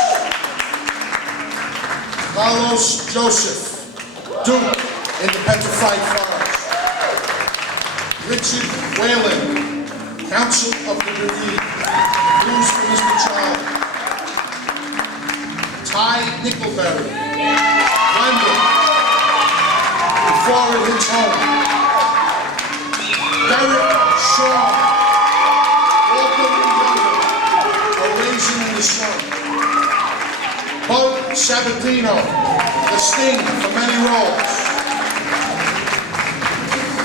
Carlos Joseph, Duke in The Petrified Forest. Richard Whalen, Council of the Bereaved, Blues for Mr. Charlie. Ty Nickelberry, Wendell, Before It Hits Home. Derek Shaw, Walter Younger, A Raisin in the Sun. Bud Sabatino, The Sting for Many Roles.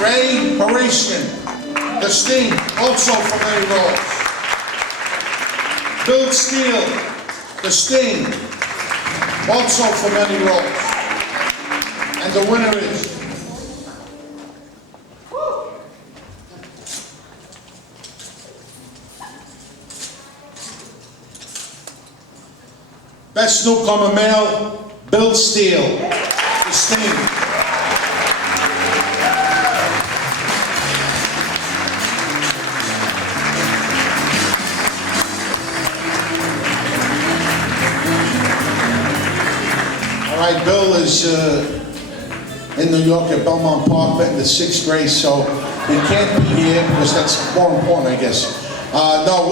Ray Horatian, The Sting, also for many roles. Bill Steele, The Sting, also for many roles. And the winner is Best Newcomer Male, Bill Steele, The Sting. All right, Bill is in New York at Belmont Park, in the 6th grade, so he can't be here because that's more important, I guess. No,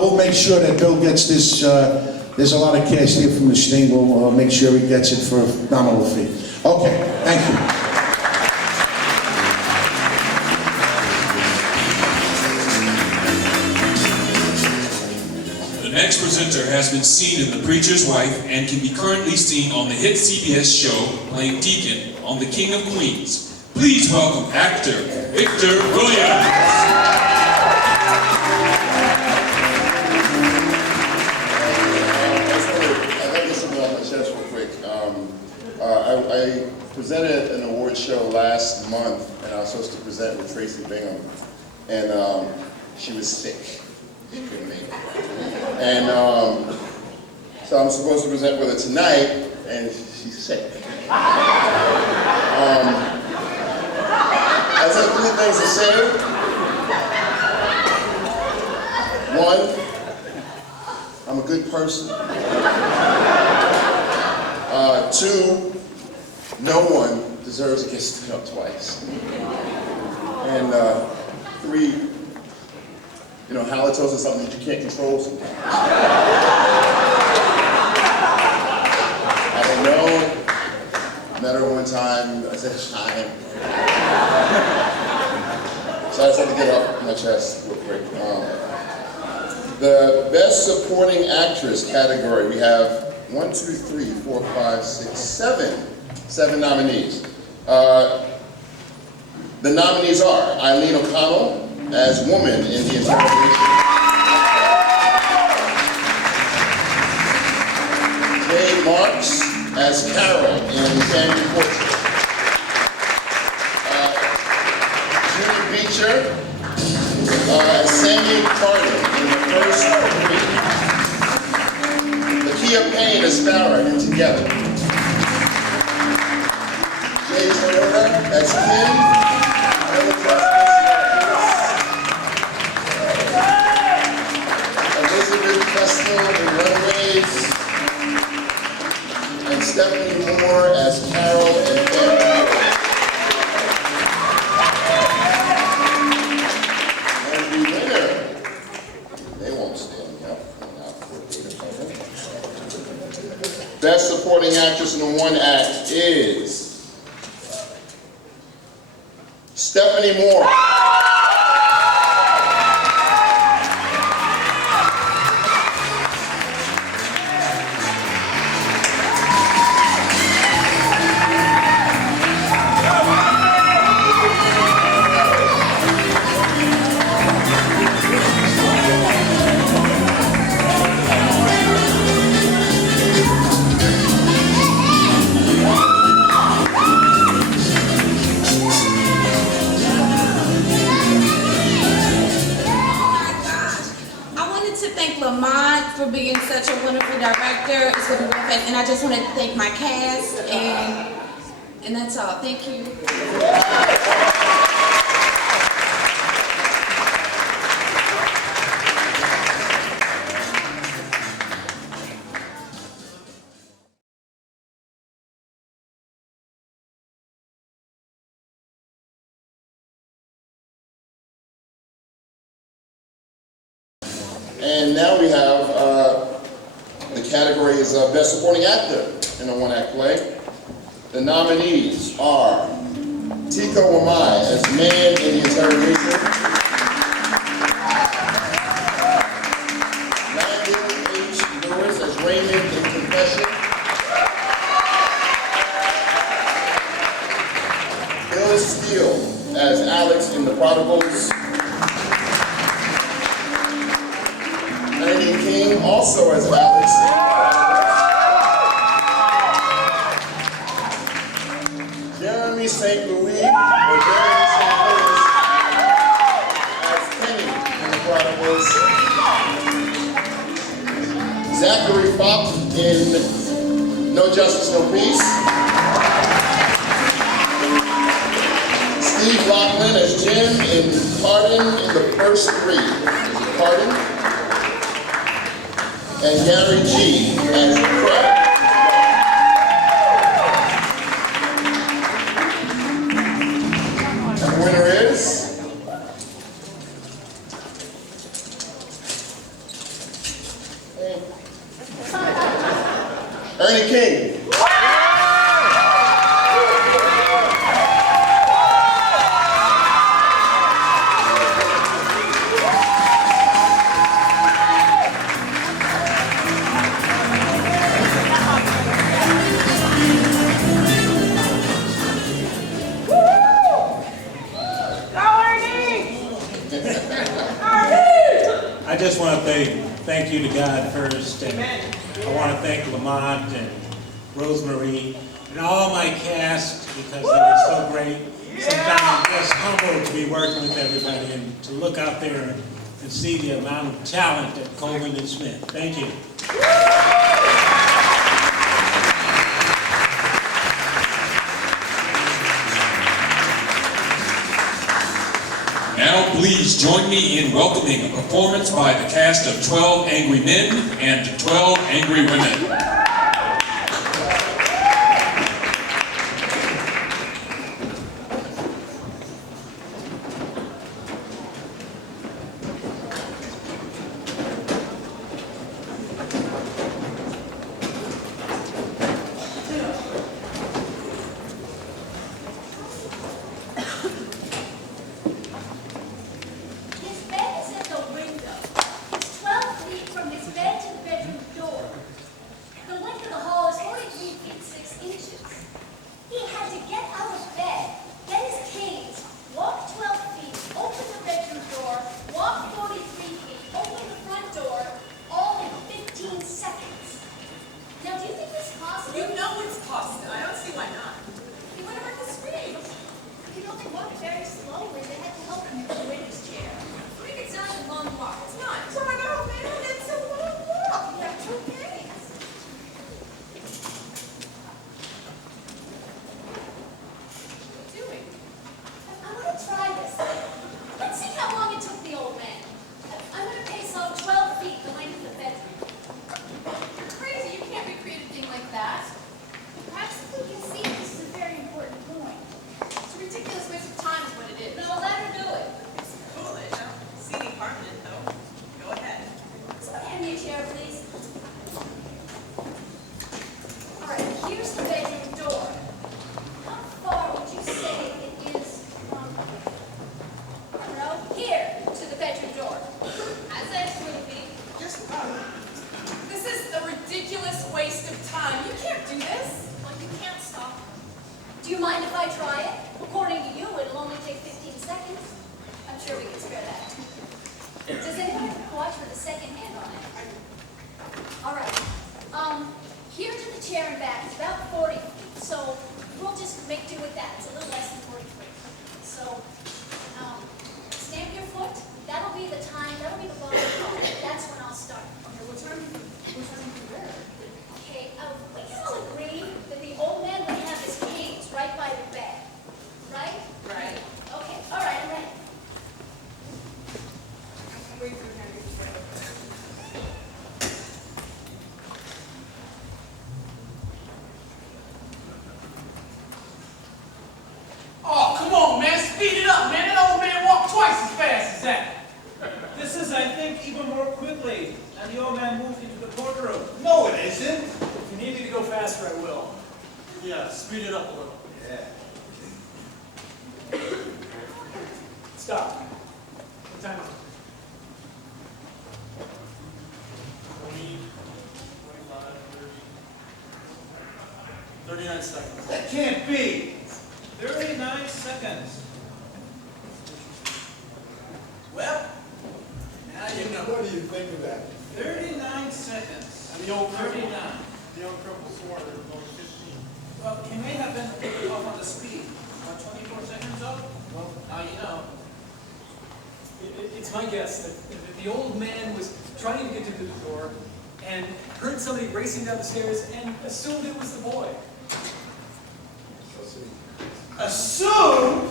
we'll make sure that Bill gets this. There's a lot of cash here from the Sting. We'll make sure he gets it for a nominal fee. Okay, thank you. The next presenter has been seen in The Preacher's Wife and can be currently seen on the hit CBS show playing Deacon on The King of Queens. Please welcome actor Victor Williams. I presented an award show last month, and I was supposed to present with Tracy Bingham, and she was sick. She couldn't make it. And so I'm supposed to present with her tonight, and she's sick. I have 3 things to say. One, I'm a good person. 2, no one deserves to get stood up twice. And 3, you know, halitosis is something that you can't control sometimes. I don't know. Met her one time. I said, hi. So I just had to get off my chest real quick. The Best Supporting Actress category, we have 1, 2, 3, 4, 5, 6, 7 nominees. The nominees are Eileen O'Connell as Woman in the Interrogation, Jade Marks as Carol in Family Portrait, Judy Beecher as Sandy Carter in The First Three, Lakia Payne as Farrah in Together, Jay Toyota as Kim, Elizabeth Pestel in Runaways, and Stephanie Moore as Carol in Family. And the winner, they won't stand up now for Best Supporting Actress in a One Act is Stephanie Moore. For being such a wonderful director, it's going to be real fast. And I just wanted to thank my cast, and that's all. Thank you. And now we have the category is Best Supporting Actor in a One-Act Play. The nominees are Tika Wamai as Man in the Interrogation, Randall H. Lewis as Raymond in Confession, Bill Steele as Alex in The Prodigals, King also as Alex. Jeremy St. Louis or Jeremy St. Louis as Kenny in The Prodigals. Zachary Fopp in No Justice, No Peace. Steve Loughlin as Jim in Pardon in The First Three. Is it Pardon? And Gary G. as Craig. And the winner is Ernie King. I just want to thank you to God first, and I want to thank Lamont and Rosemary and all my cast because they were so great. Sometimes I'm just humbled to be working with everybody and to look out there and see the amount of talent that Coleman and Smith. Thank you. Now please join me in welcoming a performance by the cast of 12 Angry Men and 12 Angry Women. bedroom door. I said it would be. This is a ridiculous waste of time. You can't do this. Well, you can't stop. Do you mind if I try it? According to you, it'll only take 15 seconds. I'm sure we can spare that. Does anyone have a watch with a second hand on it? All right. Here to the chair and back is about 40 feet, so we'll just make do with that. It's a little less than 40 feet. So, stamp your foot. That'll be the time. That'll be the ball. That's when I'll start. Okay, we're turning through there. Okay, we can all agree that the old man would have his keys right by the bed, right? Right. Okay, all right, I'm ready. I'm waiting for the hand to get ready. Oh, come on, man. Speed it up, man. That old man walked twice as fast as that. This is, I think, even more quickly. And the old man moved into the courtroom. No, it isn't. If you need me to go faster, I will. Yeah, speed it up a little. Yeah. Stop. What time is it? 20, 25, 30. 39 seconds. That can't be. 39 seconds. Well, now you know. What do you think of that? 39 seconds. And the old 39. The old cripple swore there was only 15. Well, he may have been a little off on the speed. About 24 seconds up? Well, now you know. It's my guess that the old man was trying to get through the door and heard somebody racing down the stairs and assumed it was the boy. Assume?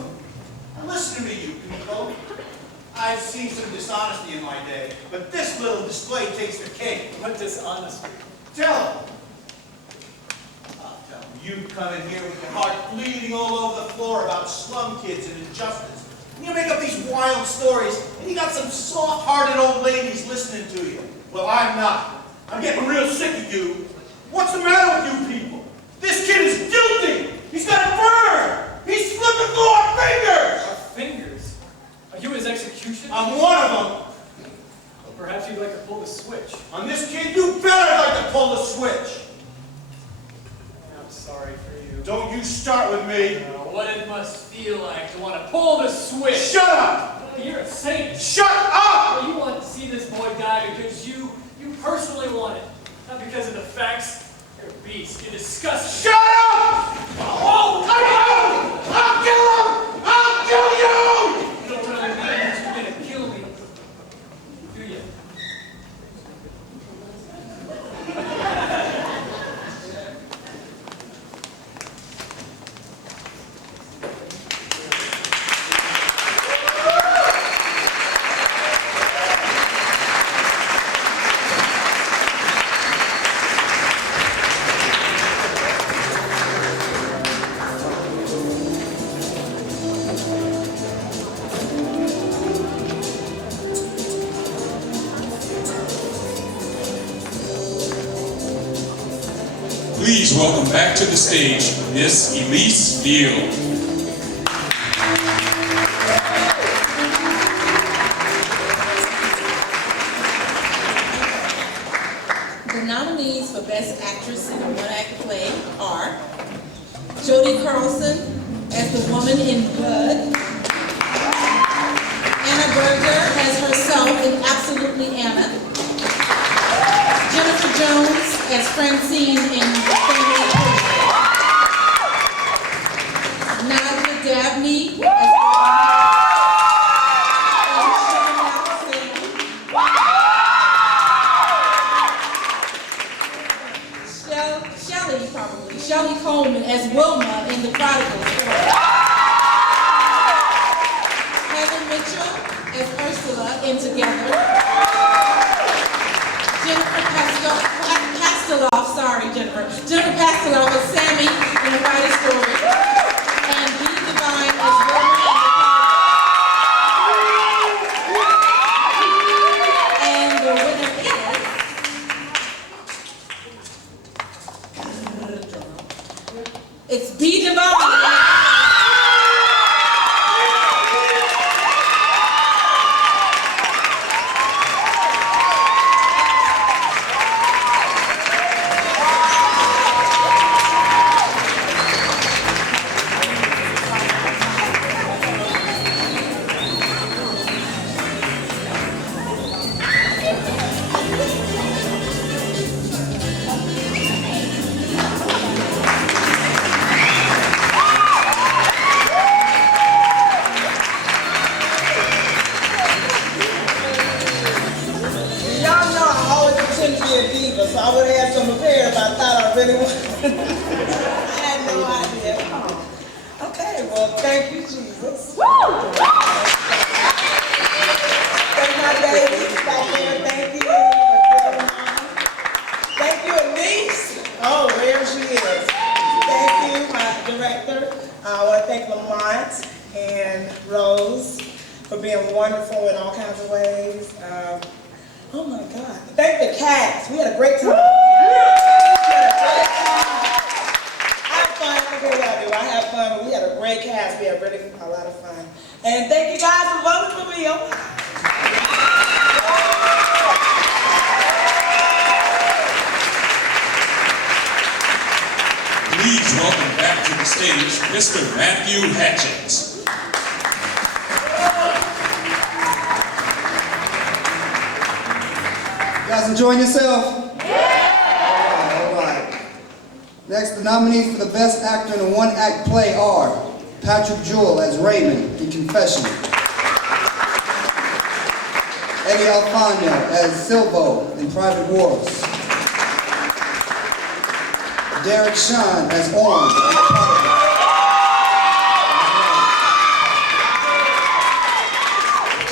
Now listen to me, you people. I've seen some dishonesty in my day, but this little display takes the cake. What dishonesty? Tell them. I'll tell them. You come in here with your heart bleeding all over the floor about slum kids and injustice. And you make up these wild stories, and you got some soft-hearted old ladies listening to you. Well, I'm not. I'm getting real sick of you. What's the matter with you people? This kid is guilty. He's got a burn. He's slipping through our fingers. Our fingers? Are you his executioner? I'm one of them. Well, perhaps you'd like to pull the switch. On this kid, you better like to pull the switch. I'm sorry for you. Don't you start with me. What it must feel like to want to pull the switch. Shut up! Well, you're a saint. Shut up! Well, you want to see this boy die because you personally want it. Not because of the facts. You're a beast. You're disgusting. Shut up! Oh, come on! I'll kill him! I'll kill you! You don't really mean that you're going to kill me, do you? Please welcome back to the stage, Miss Elise Field. The nominees for Best Actress in a One-Act Play are Jodie Carlson as the woman in blood, Anna Berger as herself in Absolutely Anna, Jennifer Jones as Francine in Family Portrait, Nadia Dabney as Shelley Coleman as Wilma in The Prodigal Story, Heather Mitchell as Ursula in Together, Jennifer Pasteloff as Sammy in The Prodigal Story, and Dee Devine as Wilma in The Prodigal. And the winner is, it's Dee Devine. really wanted. I had no idea. Okay, well, thank you, Jesus. Thank my baby back there. Thank you for giving mom. Thank you, Elise. Oh, there she is. Thank you, my director. I want to thank Lamont and Rose for being wonderful in all kinds of ways. Oh my God. Thank the cast. We had a great time. I had fun. I don't care what I do. I have fun, but we had a great cast. We had really a lot of fun. And thank you guys for voting for me. Please welcome back to the stage, Mr. Matthew Hatchett. You guys enjoying yourself? Yeah! All right. Next, the nominees for the Best Actor in a One-Act Play are Patrick Jewell as Raymond in Confession, Eddie Alfano as Silvo in Private Wars, Derek Sean as Orange in The Prodigal,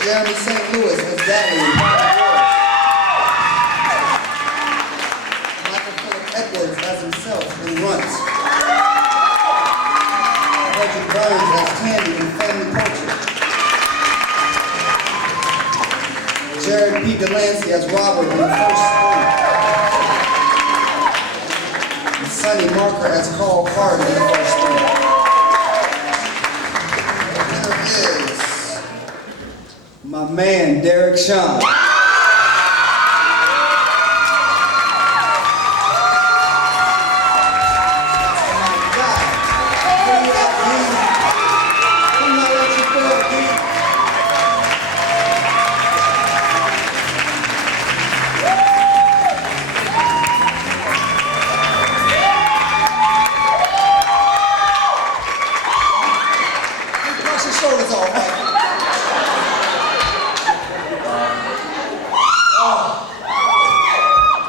Jeremy St. Louis as Daddy in Private Wars, Edwards as himself in Runt, Frederick Burns as Tandy in Family Portrait, Jared P. Delancey as Robert in The First Spring, and Sonny Marker as Carl Carter in The First Spring. There is my man, Derek Sean.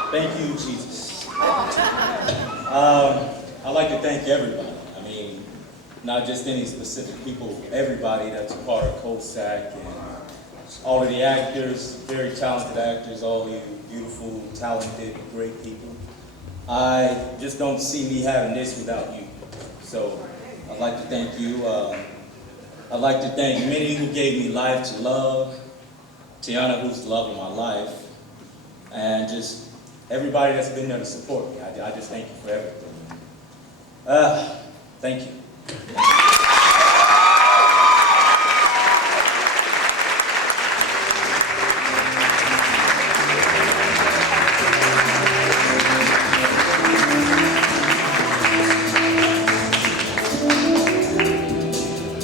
Thank you, Jesus. I'd like to thank everybody. I mean, not just any specific people, everybody that's a part of COLSAC and all of the actors, very talented actors, all you beautiful, talented, great people. I just don't see me having this without you. So I'd like to thank you. I'd like to thank many who gave me life to love, Tiana, who's the love of my life, and just everybody that's been there to support me. I just thank you for everything. Thank you.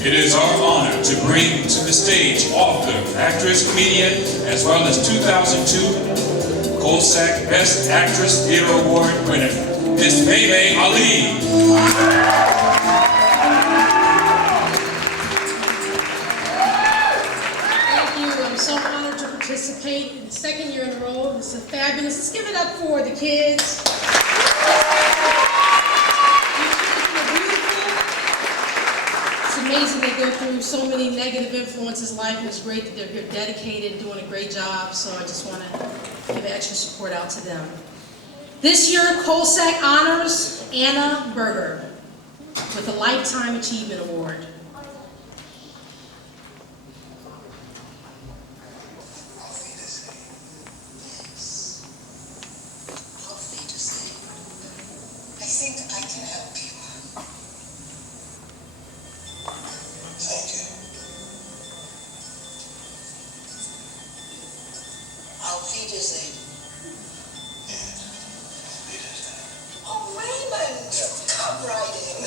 It is our honor to bring to the stage author, actress, comedian, as well as 2002 COLSAC Best Actress Theater Award winner, Miss Maymay Ali. Thank you. I'm so honored to participate in the second year in a row. This is fabulous. Let's give it up for the kids. Amazing they go through so many negative influences in life, and it's great that they're here dedicated, doing a great job, so I just want to give extra support out to them. This year, COLSAC honors Anna Berger with a Lifetime Achievement Award. I think I can help you. Thank you. Auf Wiedersehen. Oh, Raymond, come right in.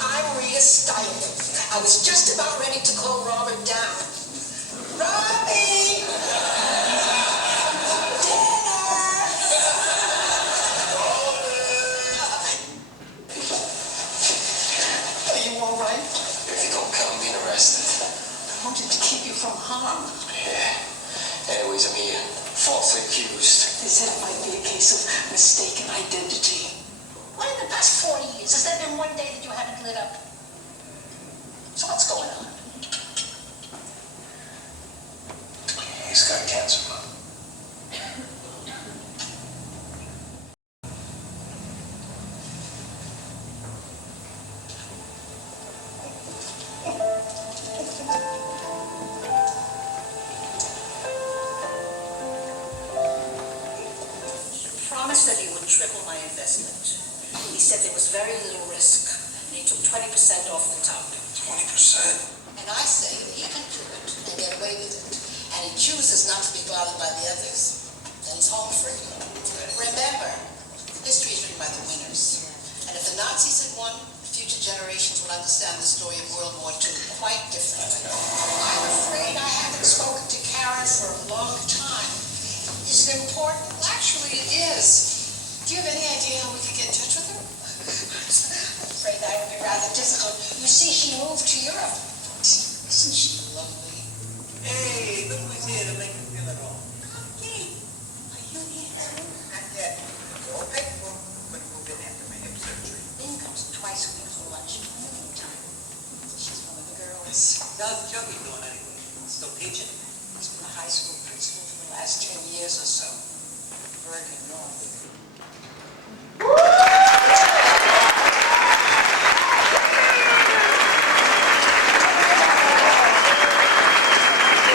I'm Rhea Steinman. I was just about ready to call Robert down. Robbie! Are you all right? If you don't come, I'm being arrested. I wanted to keep you from harm. Yeah. Anyways, I'm here. Falsely accused. They said it might be a case of mistaken identity. What in the past 40 years, has there been one day that you haven't lit up? So what's going on? He's got cancer, Mom. Promised that he would triple my investment. He said there was very little risk, and he took 20% off the top. 20%? And I say if he can do it and get away with it, and he chooses not to be bothered by the others, then he's home free. Remember, history is written by the winners. And if the Nazis had won, future generations would understand the story of World War II quite differently. I'm afraid I haven't spoken to Karen for a long time. Is it important? Well, actually, it is. Do you have any idea how we could get in touch with her? I'm afraid that would be rather difficult. You see, she moved to Europe. Isn't she lovely? Hey, look who's here to make you feel at home. Hey, are you here too? Not yet. It's all paid for. I'm going to move in after my hip surgery. Lynn comes twice a week for lunch. Anytime. She's one of the girls. How's Chubby doing anyway? Still teaching? He's been a high school principal for the last 10 years or so. Bergen North.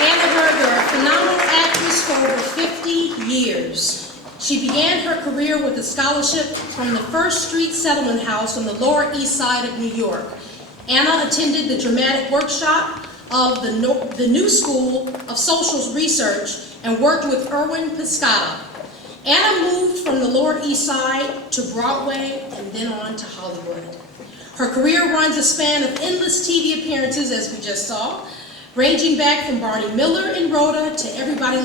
Anna Berger, a phenomenal actress for over 50 years. She began her career with a scholarship from the First Street Settlement House on the Lower East Side of New York. Anna attended the dramatic workshop of the New School of Social Research and worked with Erwin Piscata. Anna moved from the Lower East Side to Broadway and then on to Hollywood. Her career runs a span of endless TV appearances, as we just saw, ranging back from Barney Miller and Rhoda to Everybody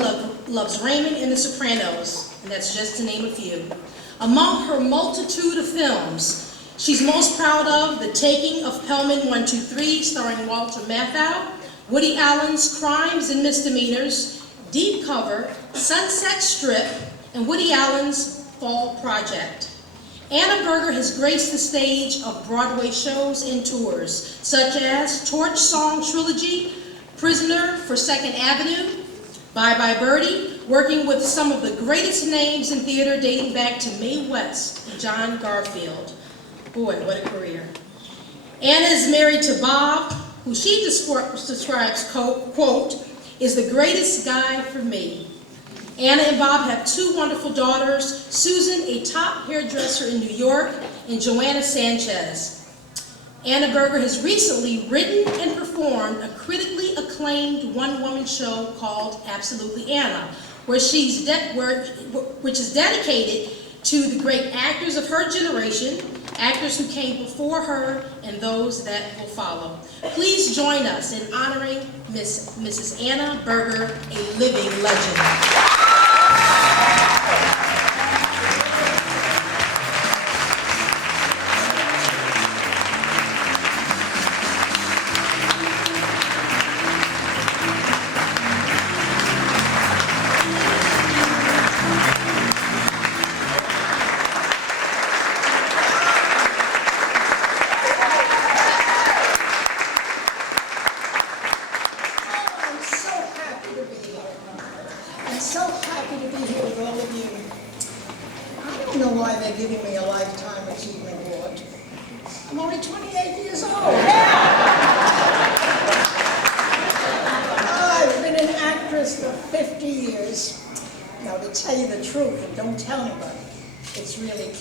Loves Raymond and The Sopranos, and that's just to name a few. Among her multitude of films, she's most proud of The Taking of Pelham 123, starring Walter Matthau, Woody Allen's Crimes and Misdemeanors, Deep Cover, Sunset Strip, and Woody Allen's Fall Project. Anna Berger has graced the stage of Broadway shows and tours, such as Torch Song Trilogy, Prisoner for Second Avenue, Bye Bye Birdie, working with some of the greatest names in theater dating back to Mae West and John Garfield. Boy, what a career. Anna is married to Bob, who she describes, quote, is the greatest guy for me. Anna and Bob have two wonderful daughters, Susan, a top hairdresser in New York, and Joanna Sanchez. Anna Berger has recently written and performed a critically acclaimed one-woman show called Absolutely Anna, which is dedicated to the great actors of her generation, actors who came before her, and those that will follow. Please join us in honoring Mrs. Anna Berger, a living legend.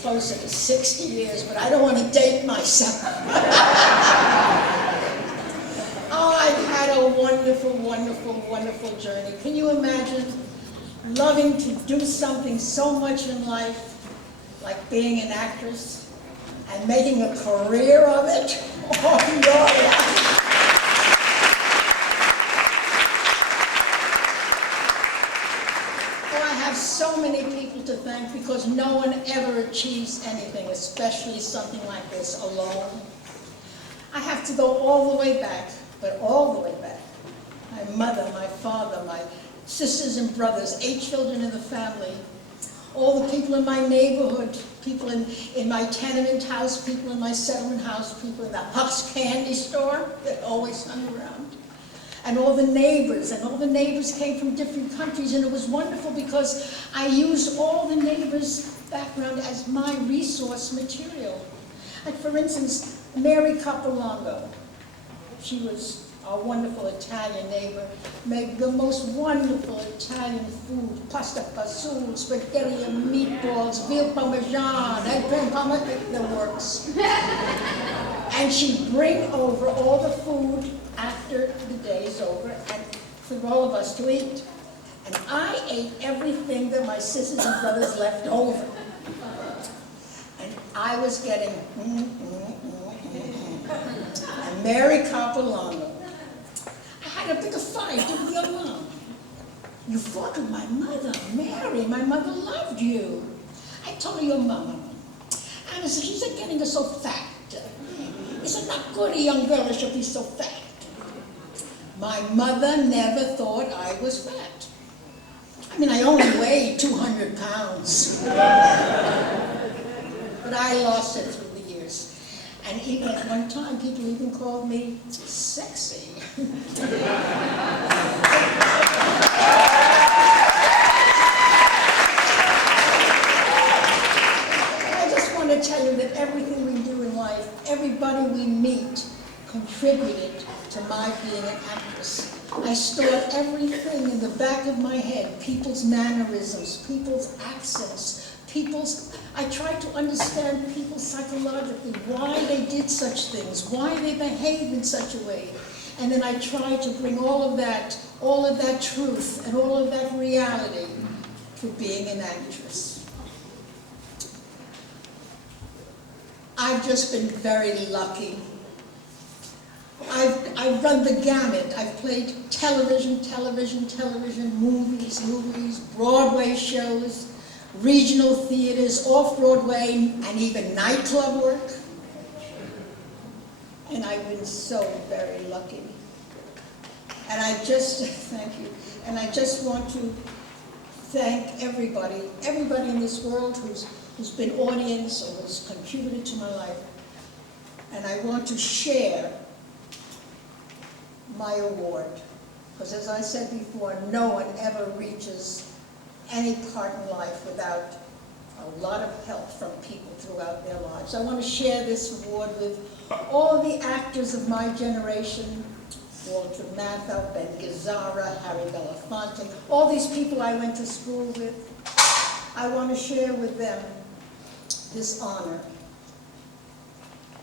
Closer to 60 years, but I don't want to date myself. Oh, I've had a wonderful, wonderful, wonderful journey. Can you imagine loving to do something so much in life, like being an actress, and making a career of it? Oh, no. So many people to thank because no one ever achieves anything, especially something like this, alone. I have to go all the way back, but all the way back. My mother, my father, my sisters and brothers, 8 children in the family. all the people in my neighborhood, people in my tenement house, people in my settlement house, people in the Huck's candy store that always hung around. And all the neighbors came from different countries, and it was wonderful because I used all the neighbors' background as my resource material. Like for instance, Mary Capolongo, she was our wonderful Italian neighbor, made the most wonderful Italian food, pasta fazool, spaghetti and meatballs, veal parmesan, eggplant parmesan, the works. And she'd bring over all the food after the day is over and for all of us to eat. And I ate everything that my sisters and brothers left over. And I was getting, And Mary Capolongo, I had a bit of fight with your mom. You fought with my mother, Mary. My mother loved you. I told her your mama, and she's getting her so fat. Is it not good a young girl should be so fat? My mother never thought I was fat. I mean, I only weighed 200 pounds. But I lost it through the years. And even at one time, people even called me sexy. I just want to tell you that everything we do in life, everybody we meet, contributed to my being an actress. I stored everything in the back of my head, people's mannerisms, people's accents, I tried to understand people psychologically, why they did such things, why they behaved in such a way. And then I tried to bring all of that truth and all of that reality to being an actress. I've just been very lucky. I've run the gamut. I've played television, movies, Broadway shows, regional theaters, off-Broadway, and even nightclub work. And I've been so very lucky. And thank you. And I just want to thank everybody in this world who's been audience or who's contributed to my life. And I want to share my award. Because as I said before, no one ever reaches any part in life without a lot of help from people throughout their lives. I want to share this award with all the actors of my generation, Walter Matthau, Ben Gazzara, Harry Belafonte, all these people I went to school with. I want to share with them this honor.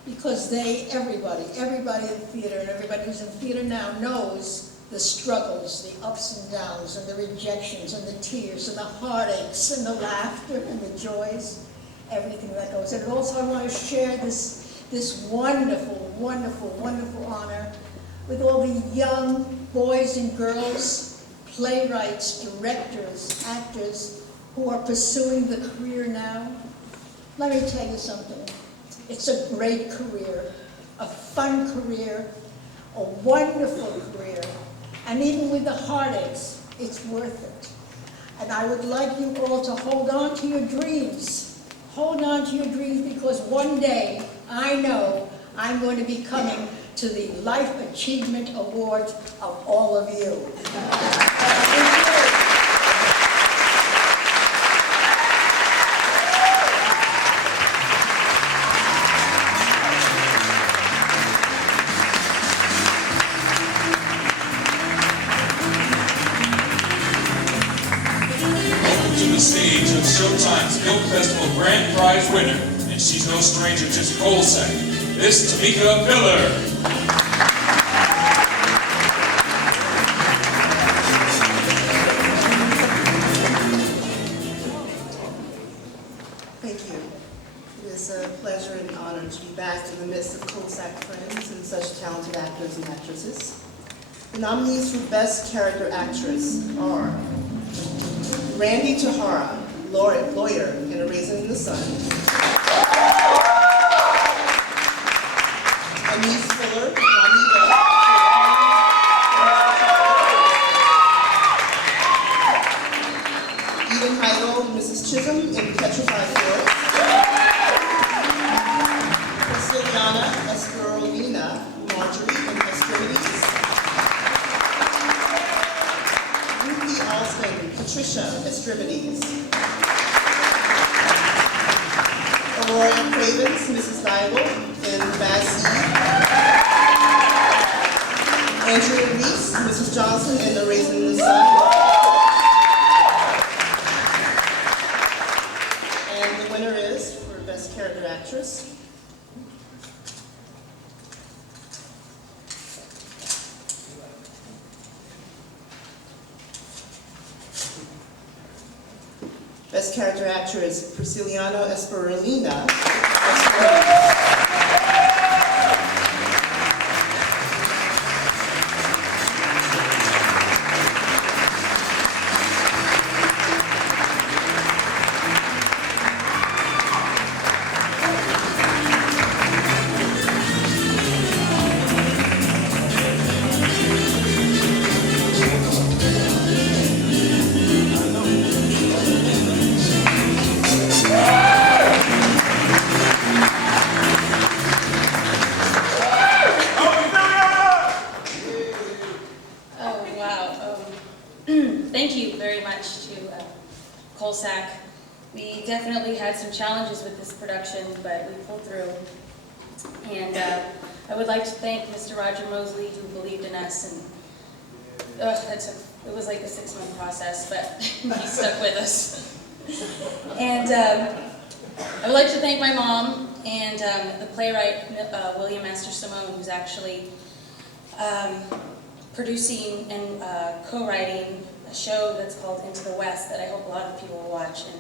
Because everybody in theater, and everybody who's in theater now knows the struggles, the ups and downs, and the rejections, and the tears, and the heartaches, and the laughter, and the joys, everything that goes. And also I want to share this wonderful, wonderful, wonderful honor with all the young boys and girls, playwrights, directors, actors, who are pursuing the career now. Let me tell you something. It's a great career, a fun career, a wonderful career. And even with the heartaches, it's worth it. And I would like you all to hold on to your dreams. Hold on to your dreams, because one day, I know, I'm going to be coming to the Life Achievement Awards of all of you. Stage of Showtime's Film Festival Grand Prize winner, and she's no stranger to COLSAC. This Tamika Miller. Thank you. It is a pleasure and honor to be back in the midst of COLSAC friends and such talented actors and actresses. The nominees for Best Character Actress are Randy Tahara, lawyer in A Raisin in the Sun. Anise Fuller, Juanita. Eden Heigl, Mrs. Chisholm Alston, Patricia Estrivides. Aurora Cravens, Mrs. Bible in Bassy. Andrea Reese, Mrs. Johnson in The Raising the Sun. And the winner is, for Best Character Actress, Best Character Actress, Prisciliano Esperolina. Thank you very much to COLSAC. We definitely had some challenges with this production, but we pulled through. And I would like to thank Mr. Roger Mosley, who believed in us. And it was like a 6-month process, but he stuck with us. And I would like to thank my mom and the playwright, William Master Simone, who's actually producing and co-writing a show that's called Into the West that I hope a lot of people will watch. And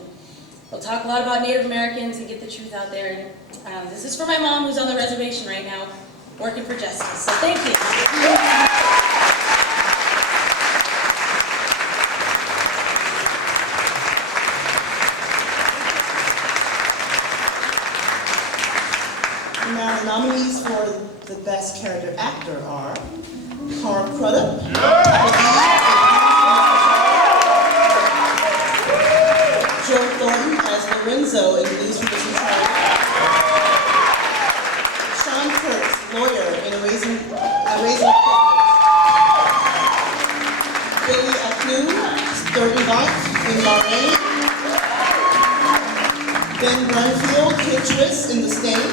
we'll talk a lot about Native Americans and get the truth out there. And this is for my mom, who's on the reservation right now, working for justice. So thank you. Now, the nominees for the Best Character Actor are Carl Crudup, Joe Thornton as Lorenzo in News from the Central, Sean Kurtz, lawyer in Raising Billy Aclu, Sturdy in Lorraine, Ben Brunfield, Kid Twist in The Stain,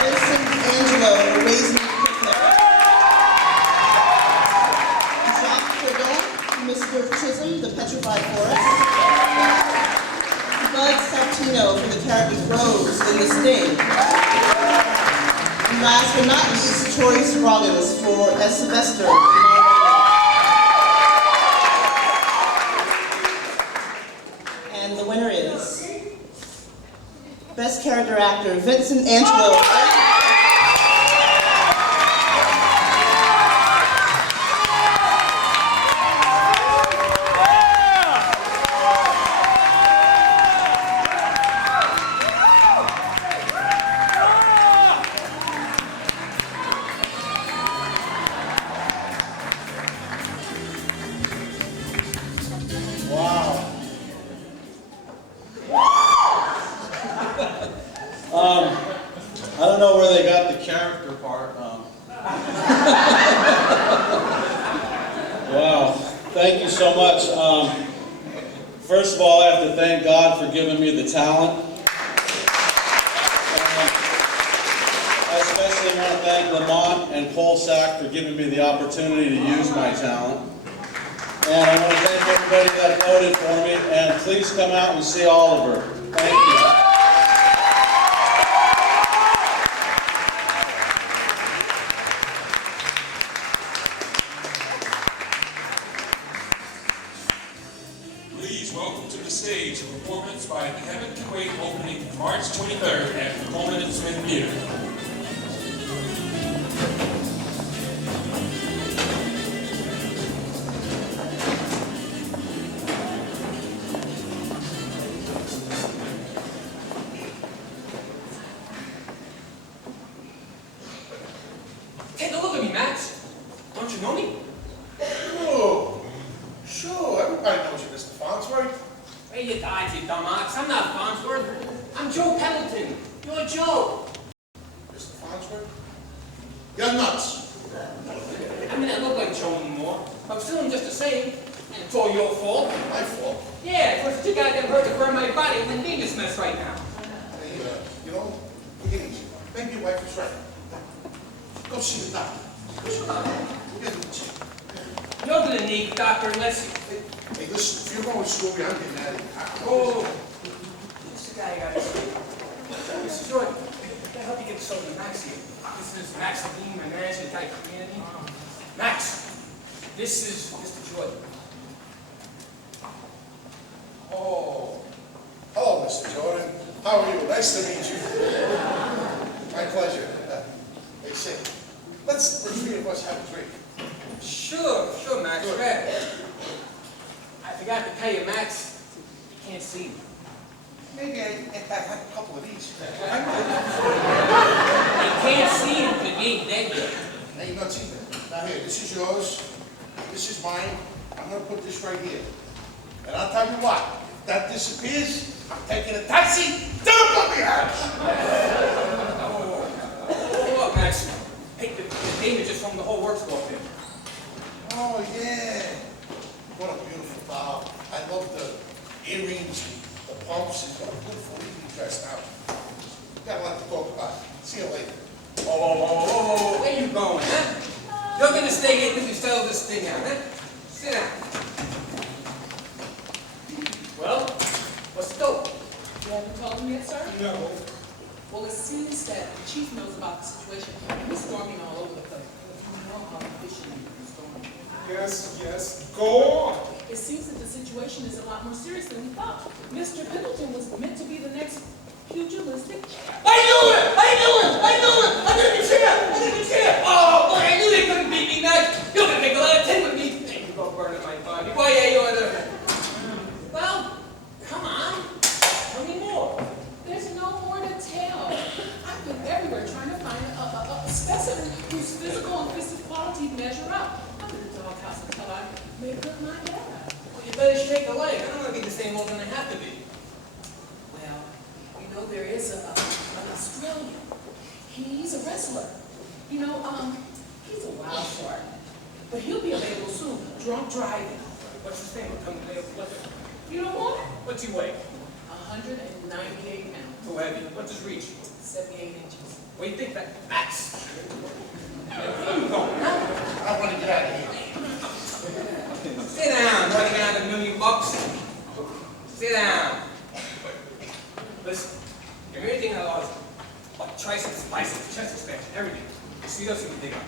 Vincent Angelo, Raising Mr. Chisholm, The Petrified Forest, Bud Saltino for the character Rose in The Sting, and last but not least, Tori Scroggins for as Sylvester in And the winner is Best Character Actor, Vincent Angelo. I don't know where they got the character part. Wow, thank you so much. First of all, I have to thank God for giving me the talent. I especially want to thank Lamont and COLSAC for giving me the opportunity to use my talent. And I want to thank everybody that voted for me, and please come out and see Oliver. Thank you. Please welcome to the stage a performance by the Heaven to Wait opening March 23rd at the Coleman and Smith Theater. Take a look at me, Max. Don't you know me? Oh, sure, everybody knows you, Mr. Farnsworth. Hey, you died, you dumbass. I'm not Farnsworth. I'm Joe Pendleton. You're Joe. Mr. Farnsworth? You're nuts. I mean, I look like Joe anymore. I'm still just just the same. And it's all your fault. My fault? Yeah, first you goddamn hurt to burn my body and then be in this mess right now. Hey, you know, take it easy. Maybe your wife is right. Go see the doctor. You're gonna need a doctor unless you... Hey, listen, if you're going to school, I'm getting out of here. Oh, this is the guy you gotta see. Mrs. Jordan, I can help you get this over to Max here. This is Max Dean, my manager, the guy created me. Max, this is Mr. Jordan. Oh, hello, Mr. Jordan. How are you? Nice to meet you. My pleasure. Hey, say, let's the three of us have a drink. Sure, Max. Go ahead. I forgot to tell you, Max, you can't see me. Maybe I have a couple of these. You can't see him because he ain't dead yet. Hey, you've not seen that. Now here, this is yours. This is mine. I'm going to put this right here. And I'll tell you what, if that disappears, I'm taking a taxi to the puppy house. Oh, look, Max. Hey, the danger just from the whole works go up there. Oh, yeah. What a beautiful doll. I love the earrings, the pumps. She's got a beautiful evening dress now. Got a lot to talk about. See you later. Oh, where you going, huh? You're gonna stay here till you settle this thing out, huh? Sit down. Well, what's the dope? You haven't told him yet, sir? No. Well, it seems that the chief knows about the situation. He's storming all over the place. You know how efficient he's storming. Yes, go on. It seems that the situation is a lot more serious than we thought. Mr. Pendleton was meant to be the next pugilistic. I knew it! I'm gonna be chair! Oh, boy, I knew they couldn't beat me, Max! You're gonna make a lot of tin with me! Hey, you go burn in my body. Why, yeah, you oughta... Well, come on. Tell me more. There's no more to tell. I've been everywhere trying to find a specimen whose physical and physical quality measure up. I'm in the doghouse until I make up my head. Well, you better shake a leg. I don't want to be the same old than I have to be. Well, you know, there is an Australian. He's a wrestler. You know, he's a wild shark. But he'll be available soon. Drunk driving. What's his name? You know what? What's he weigh? 198 pounds. Too heavy. What's his reach? 78 inches. What do you think that... Max! Where you going, huh? I want to get out of here. Sit down, running out $1 million. Sit down. Listen, give me anything I lost. Like triceps, biceps, chest expansion, everything. You see those things dig up.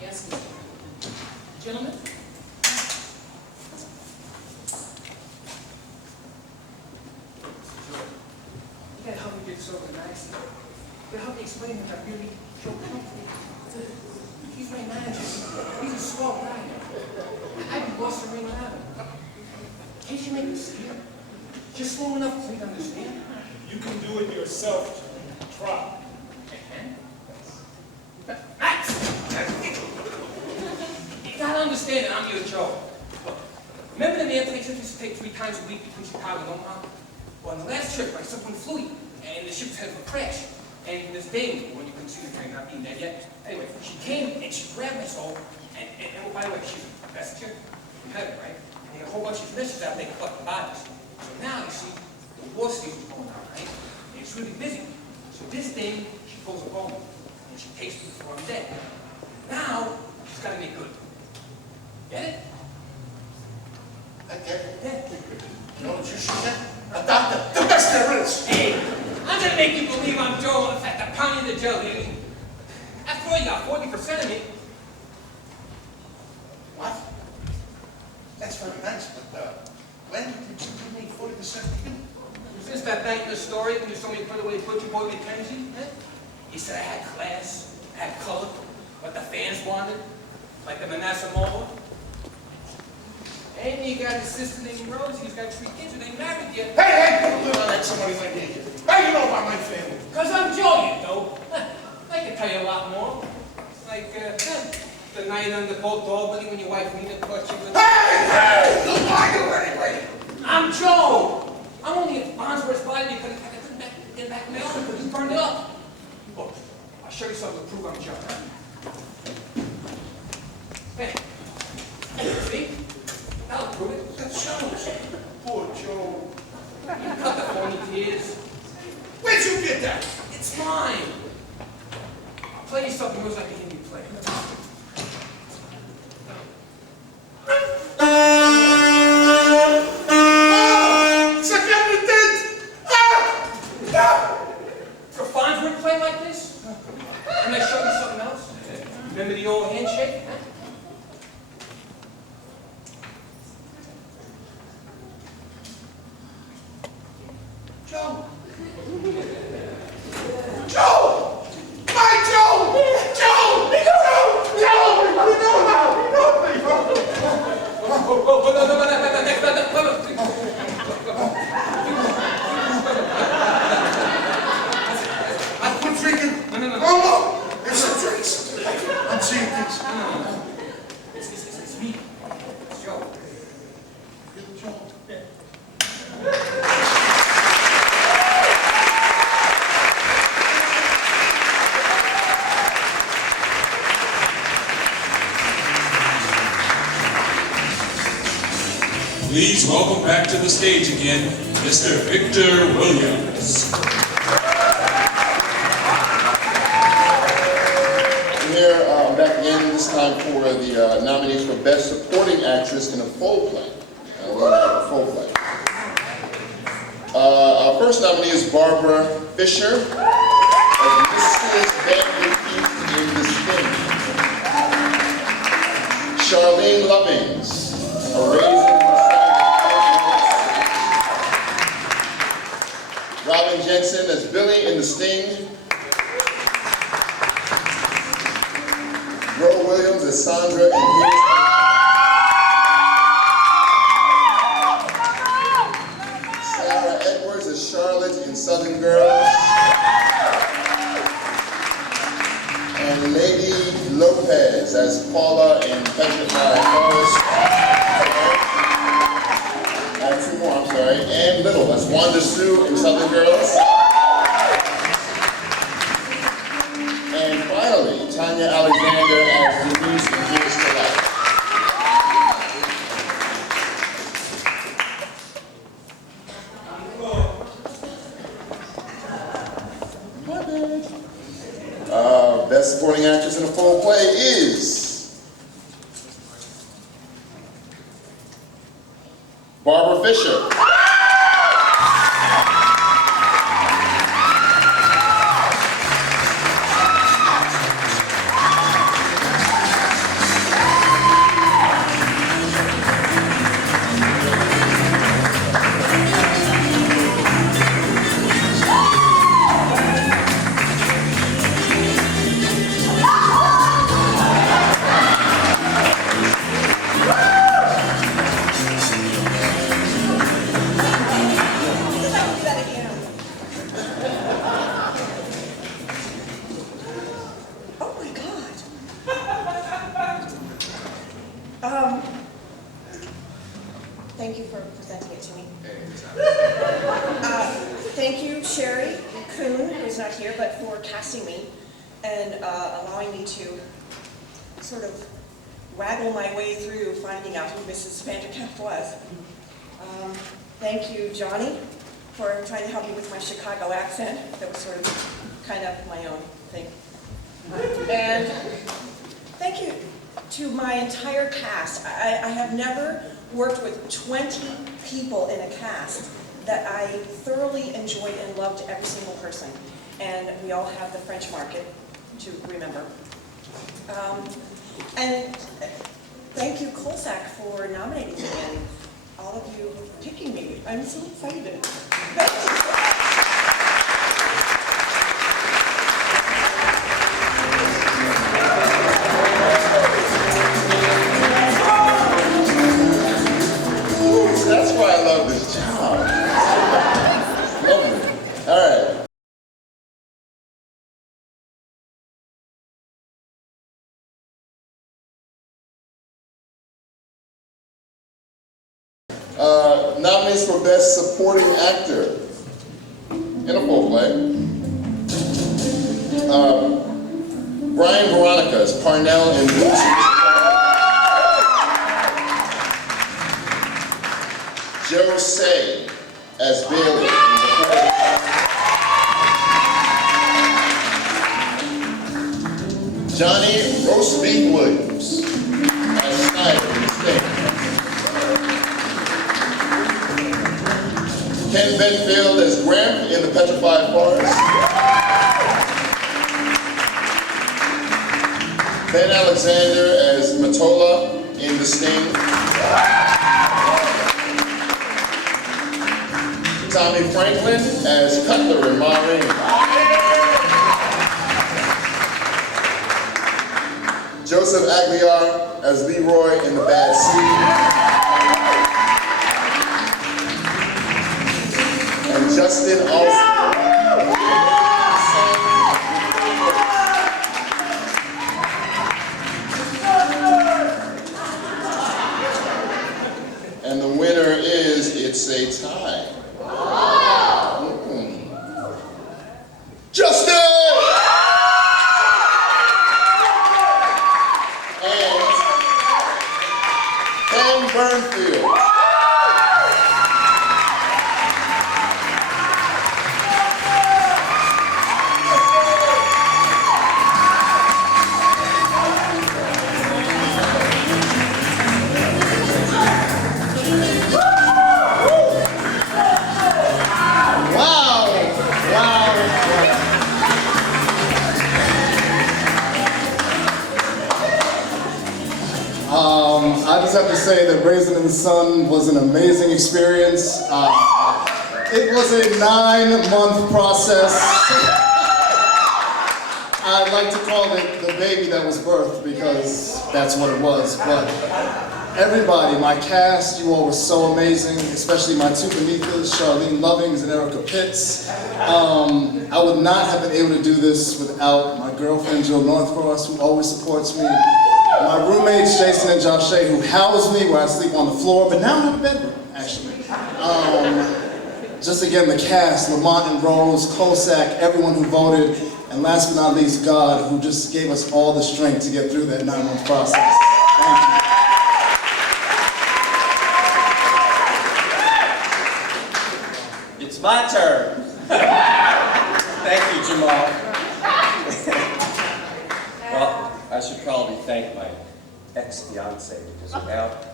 Yes, Mr. Gentlemen? You gotta help me get this over to Max. You gotta help me explain that I really feel comfortable. He's my manager. He's a swell guy. I can bust a ring out of him. Can't you make me see him? Just slow enough for me to understand. You can do it yourself. Try. Max! You gotta understand that I'm your Joe. Look, remember the airplane trip used to take 3 times a week between Chicago and Omaha? Well, on the last trip, I suffered flew, and the ship was headed for a crash. And this dame, when you couldn't see the train, not being dead yet, anyway, she came and she grabbed my soul, and by the way, she's a messenger from heaven, right? And a whole bunch of messages out there collecting bodies. So now, you see, the war season's going on, right? And it's really busy. So this dame, she pulls a bone, and she takes me before I'm dead. Now, she's gotta make good. Get it? I get it. Yeah. You know what you should get? A doctor. The best there is. Hey, I'm gonna make you believe I'm Joe. In fact, I'm pounding the jelly. After all, you got 40% of me. What? That's very nice, but when did you give me 40% of you? Since that bank in the story, when you saw me put away Butcher Boy McKenzie, you said I had class, I had color, what the fans wanted, like the Manasseh Mall. And you got a sister named Rosie, he's got 3 kids, and they married yet. Hey, don't live like somebody like me. How do you know about my family? Because I'm Joe, you know. I can tell you a lot more. Like, the night on the boat to Albany when your wife Nina caught you with... Hey! Who are you anyway? I'm Joe! I'm only at Farnsworth's body because I couldn't get back in my office because he burned it up. Look, I'll show you something to prove I'm Joe. Hey, see? That'll prove it. That shows. Poor Joe. Cut the phony tears. Where'd you get that? It's mine. I'll play you something else I can hear you play. So Fonz wouldn't play like this? And I show you something else? Remember the old handshake? Huh? Joe! Joe! My Joe! Joe! Joe! Joe! We know now! We know I quit drinking. No. Oh, no! It's the drinks. I'm seeing things. It's me. It's Joe. Joe. Please welcome back to the stage again, Mr. Victor Williams. Here, I'm back again, this time for the nominees for Best Supporting Actress in a Full Play. Full play. Our first nominee is Barbara Fisher as Mrs. Vanderkeith in The Sting. Charlene Lovings, a raisin Robin Jensen as Billy in The Sting. Ro Williams as Sandra in Here's Sarah Edwards as Charlotte in Southern Girls. And Lady Lopez as Paula in Petrified Forest. Two more, I'm sorry. And Little as Wanda Sue in Southern Girls. And finally, Tanya Alexander as Denise in Here's to Life. Best Supporting Actress in a Full Play is Barbara Fisher. Thank you for presenting it to me. Thank you, Sherry Kuhn, who's not here, but for casting me and allowing me to sort of waggle my way through finding out who Mrs. Vanderkamp was. Thank you, Johnny, for trying to help me with my Chicago accent. That was sort of kind of my own thing. And thank you to my entire cast. I have never worked with 20 people in a cast that I thoroughly enjoyed and loved every single person. And we all have the French market to remember. And thank you, COLSAC, for nominating me and all of you picking me. I'm so excited. Thank you. That's why I love this job. Lovely. All right. Nominees for Best Supporting Actor in a Full Play. Brian Veronica as Parnell in Lucy. Johnny Roast Beef Williams as Snyder in the state. Ken Benfield as Gramp in the Petrified Forest. Ben Alexander as Matola in The Sting. Tommy Franklin as Cutler in Ma Rainey. Joseph Aguiar as Leroy in The Bad Seed. And Justin Alston. And the winner is, it's a tie. Justin! And Ken Burnfield. I just have to say that Raising in the Sun was an amazing experience. It was a 9-month process. I'd like to call it the baby that was birthed because that's what it was. But everybody, my cast, you all were so amazing, especially my two Benithas, Charlene Lovings and Erica Pitts. I would not have been able to do this without my girlfriend, Jill Northcross, who always supports me. My roommates, Jason and Josh Shea, who house me where I sleep on the floor, but now I have a bedroom, actually. Just again, the cast, Lamont and Rose, COLSAC, everyone who voted, and last but not least, God, who just gave us all the strength to get through that 9-month process. Thank you. It's my turn. Thank you, Jamal. Well, I should probably thank my ex-fiance, because without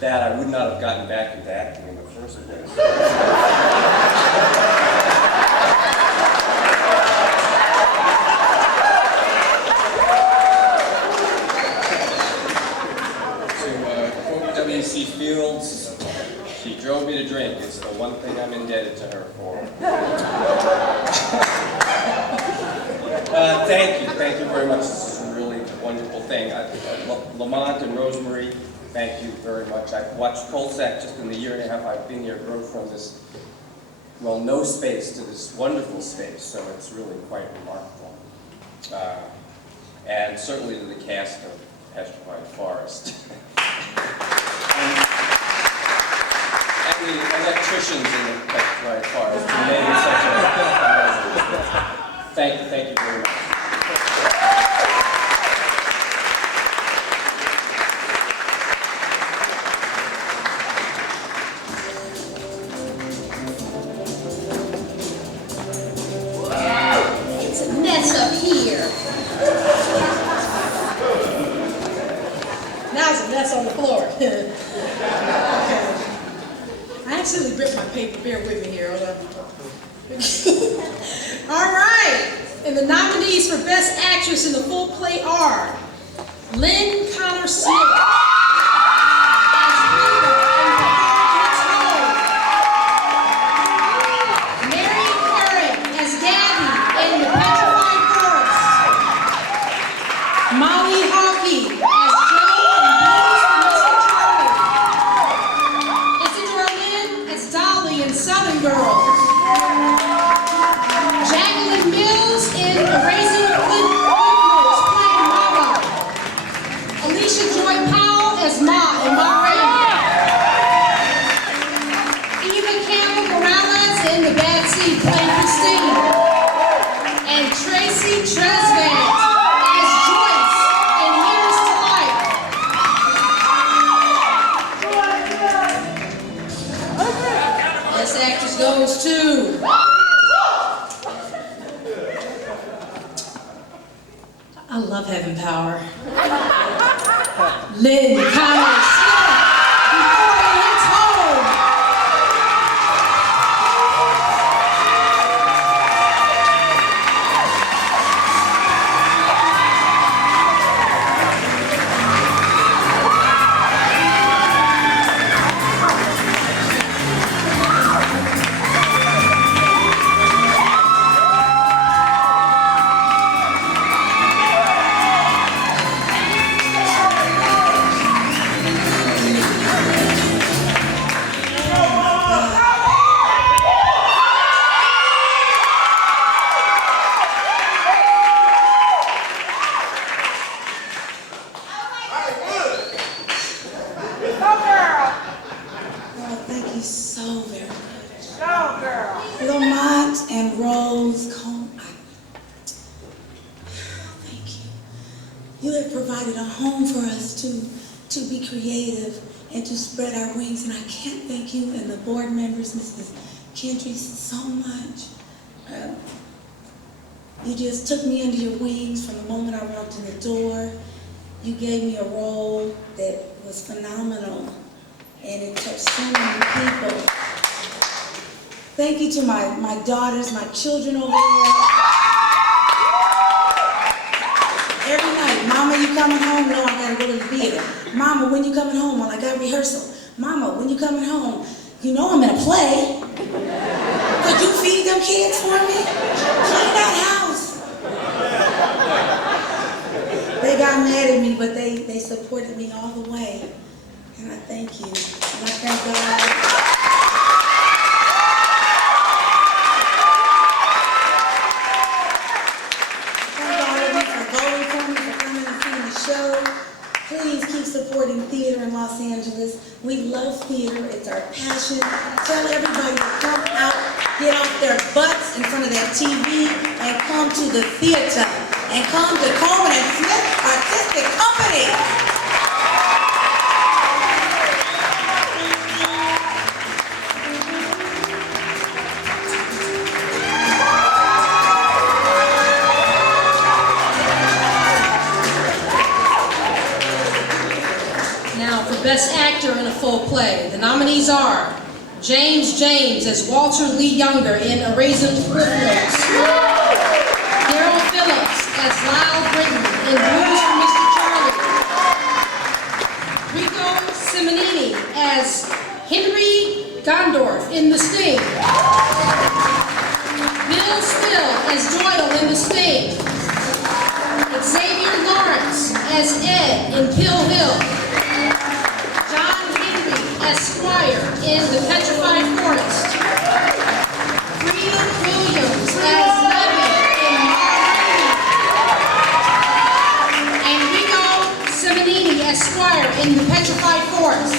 that, I would not have gotten back into acting in the first place. To quote W.C. Fields, she drove me to drink. It's the one thing I'm indebted to her for. Thank you very much. This is a really wonderful thing. Lamont and Rosemary, thank you very much. I've watched COLSAC just in the year and a half I've been here grow from this, well, no space to this wonderful space, so it's really quite remarkable. And certainly to the cast of Petrified Forest. And the electricians in the Petrified Forest who made it such a thank you very much. It's a mess up here. Now it's a mess on the floor. Okay. I accidentally ripped my paper. Bear with me here. Hold on. All right. And the nominees for Best Actress in the Full Play are Lynn Connor Smith as Rita in The Mary Herring as Gabby in The Petrified Forest, Molly Hockey as Joe and Blues for Mr. Charlie, Isidra Lynn as Dolly in Southern Girl, Jacqueline Mills in Erasing Cliff Notes playing Mama, Alicia Joy Powell as Ma in Ma Rainey, Eva Campbell Morales in The Bad Seed playing Christine, and Tracy Tresvant as Joyce in Here's to Life. Best Actress goes to... I love love having power. Lynn Connors before he hits home. Lamont and Rose Coleman, thank you. You have provided a home for us to be creative and to spread our wings, and I can't thank you and the board members, Mrs. Kendry, so much. You just took me under your wings from the moment I walked in the door. You gave me a role that was phenomenal, and it touched so many people. Thank you to my daughters, my children over there. Every night, Mama, you coming home? No, I gotta go to the theater. Mama, when you coming home? Well, I got rehearsal. Mama, when you coming home? You know I'm in a play. Could you feed them kids for me? Clean that house. They got mad at me, but they supported me all the way. And I thank you. And I thank God. Please keep supporting theater in Los Angeles. We love theater, it's our passion. Tell everybody to come out, get off their butts in front of that TV and come to the theater. And come to Coleman and Smith Artistic Company. Best Actor in a Full Play. The nominees are James as Walter Lee Younger in A Raisin's Footnotes, Daryl Phillips as Lyle Britton in Blues for Mr. Charlie, Rico Simonini as Henry Gondorf in The Sting, Bill Still as Doyle in The Sting, Xavier Lawrence as Ed in Pill Hill, Esquire in The Petrified Forest, Freedom Williams as Levy in Ma Rainey, and Rico Simonini Esquire in The Petrified Forest.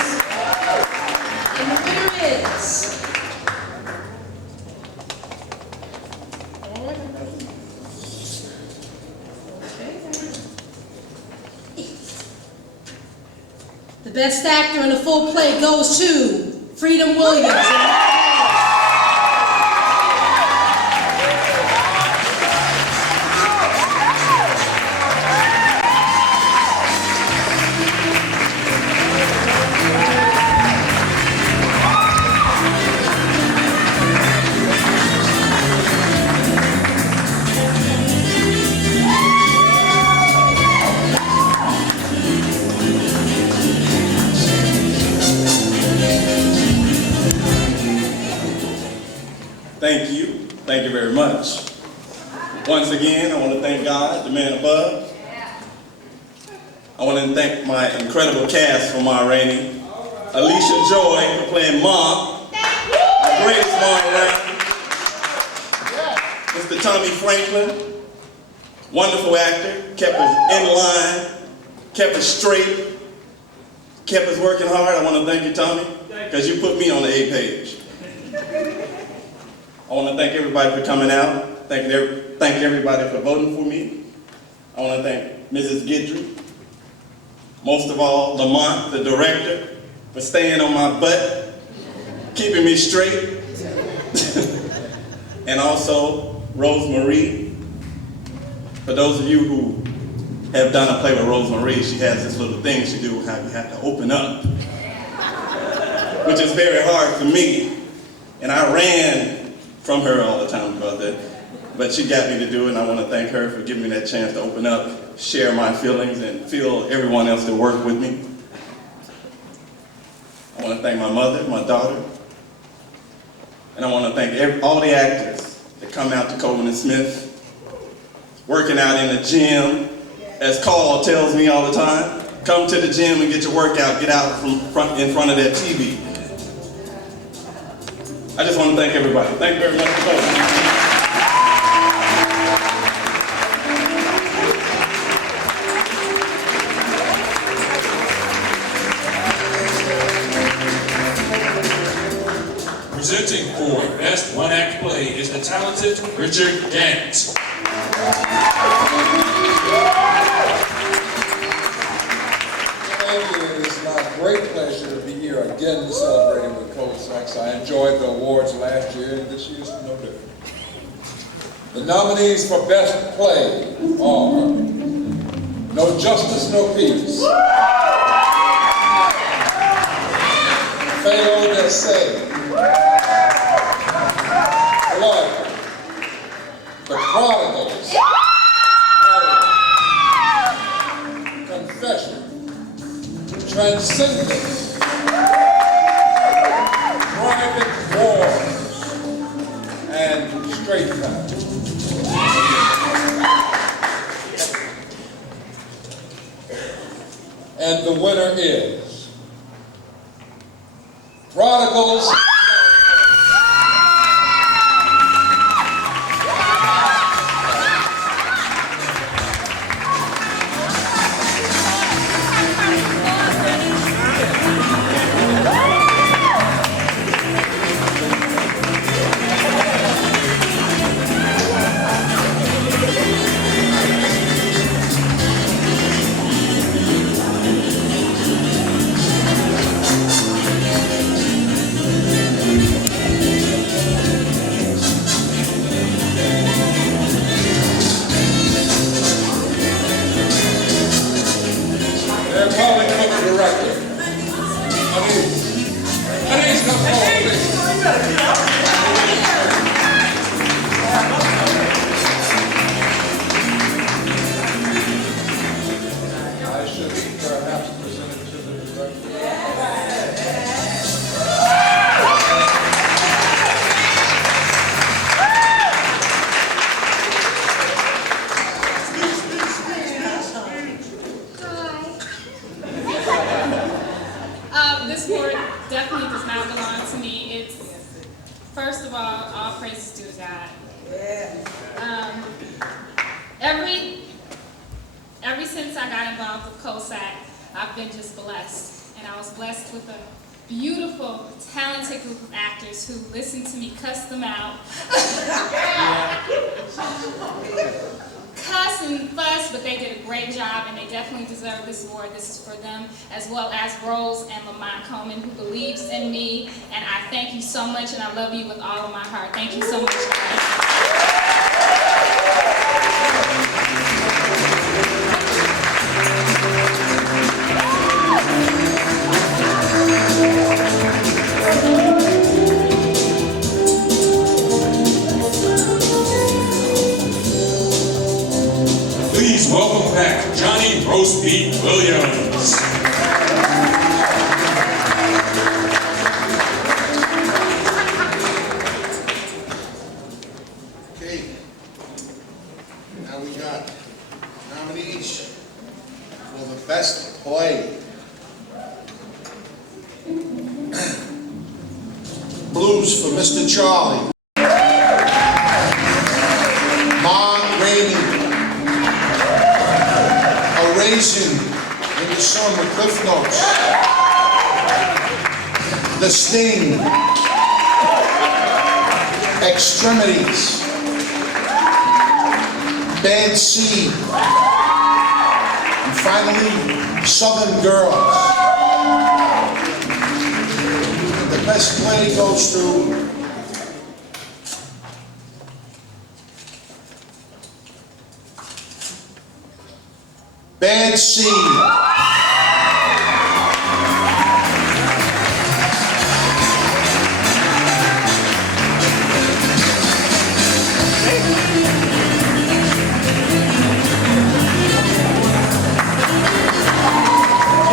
And the winner is the Best Actor in a Full Play goes to Freedom Williams. Thank you very much. Once again, I want to thank God, the man above. I want to thank my incredible cast for Ma Rainey. Alicia Joy for playing Ma, the greatest Ma around. Mr. Tommy Franklin, wonderful actor, kept us in line, kept us straight, kept us working hard. I want to thank you, Tommy, because you put me on the A page. I want to thank everybody for coming out. Thank everybody for voting for me. I want to thank Mrs. Guidry. Most of all, Lamont, the director, for staying on my butt, keeping me straight. And also, Rosemarie, for those of you who have done a play with Rosemary, she has this little thing she do how you have to open up, which is very hard for me. And I ran from her all the time about that. But she got me to do it, and I want to thank her for giving me that chance to open up, share my feelings, and feel everyone else that worked with me. I want to thank my mother, my daughter, and I want to thank all the actors that come out to Coleman and Smith, working out in the gym, as Carl tells me all the time. Come to the gym and get your workout, get out in front of that TV. I just want to thank everybody. Thank you very much for coming. Presenting for Best One-Act Play is the talented Richard Gant. Thank you. It is my great pleasure to be here again celebrating with COLSAC. I enjoyed the awards last year, and this year's no different. The nominees for Best Play are No Justice, No Peace, Felo de Se, Blood, The Prodigals, Confession, Transcendence, Private Wars, and Straight Time. And the winner is Prodigals. This award definitely does not belong to me. It's, first of all praises due to God. Ever since I got involved with COLSAC, I've been just blessed. And I was blessed with a beautiful, talented group of actors who listened to me cuss them out. Cuss and fuss, but they did a great job, and they definitely deserve this award. This is for them, as well as Rose and Lamont Coleman, who believes in me, and I thank you so much, and I love you with all of my heart. Thank you so much, guys. Please welcome back Johnny Roast Beef Williams. Okay, now we got nominees for the best play. Blues for Mr. Charlie. Raisin in the Sun with Cliff Notes. The Sting. Extremities. Bad Seed. And finally, Southern Girls. The best play goes to band C.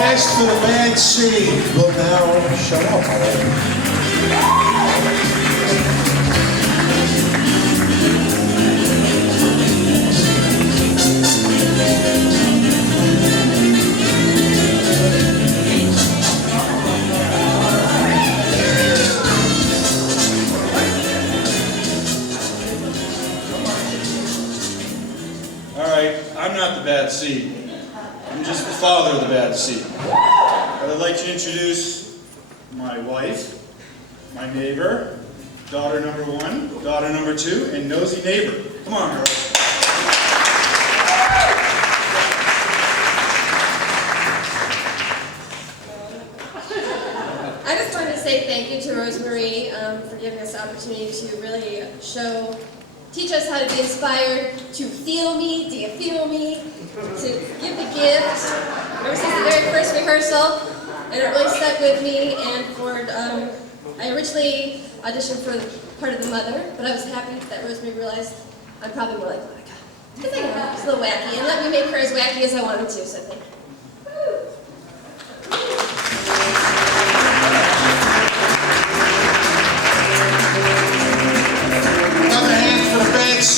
Next to the band C will now show up already. All right, I'm not the bad seed. I'm just the father of the bad seed. But I'd like to introduce my wife, my neighbor, daughter number 1, daughter number 2, and nosy neighbor. Come on, girls. I just wanted to say thank you to Rosemary for giving us the opportunity to really teach us how to be inspired, to feel me, do you feel me, to give the gift. Ever since the very first rehearsal, and it really stuck with me. And I originally auditioned for the part of the mother, but I was happy that Rosemary realized I'm probably more like Monica. Because I know, it's a little wacky, and let me make her as wacky as I wanted to, so thank you. Another hand for the band C.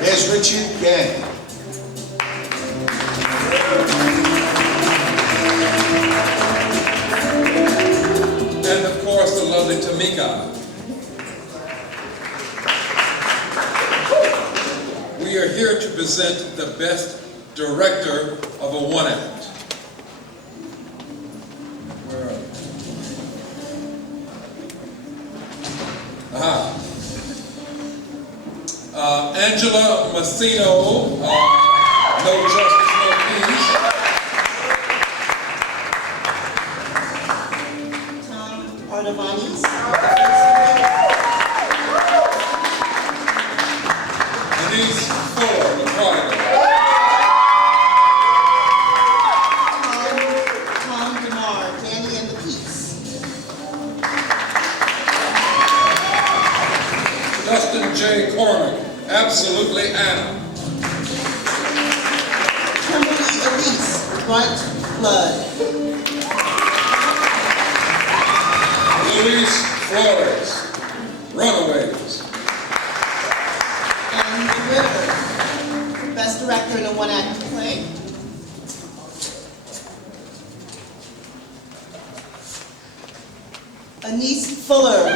There's Richard Gang. And of course, the lovely Tamika. We are here to present the best director of a one-act. Where are we? Aha. Angela Massino, No Justice, No Peace. Tom Arnavanis. Denise Fuller, the prodigal. Tom Denard, Danny and the Peace. Dustin J. Cornick, Absolutely Anna. Kimberly Elise, Front Blood. Luis Flores, Runaways. And the winner, Best Director in a One-Act Play. Anise Fuller.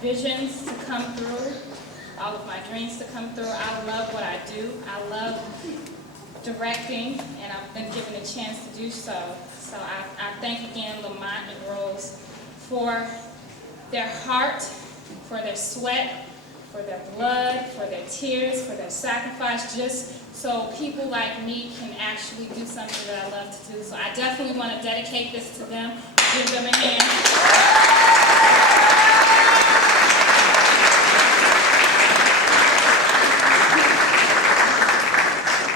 visions to come through, all of my dreams to come through. I love what I do. I love directing, and I've been given a chance to do so. So I thank again Lamont and Rose for their heart, for their sweat, for their blood, for their tears, for their sacrifice, just so people like me can actually do something that I love to do. So I definitely want to dedicate this to them, give them a hand.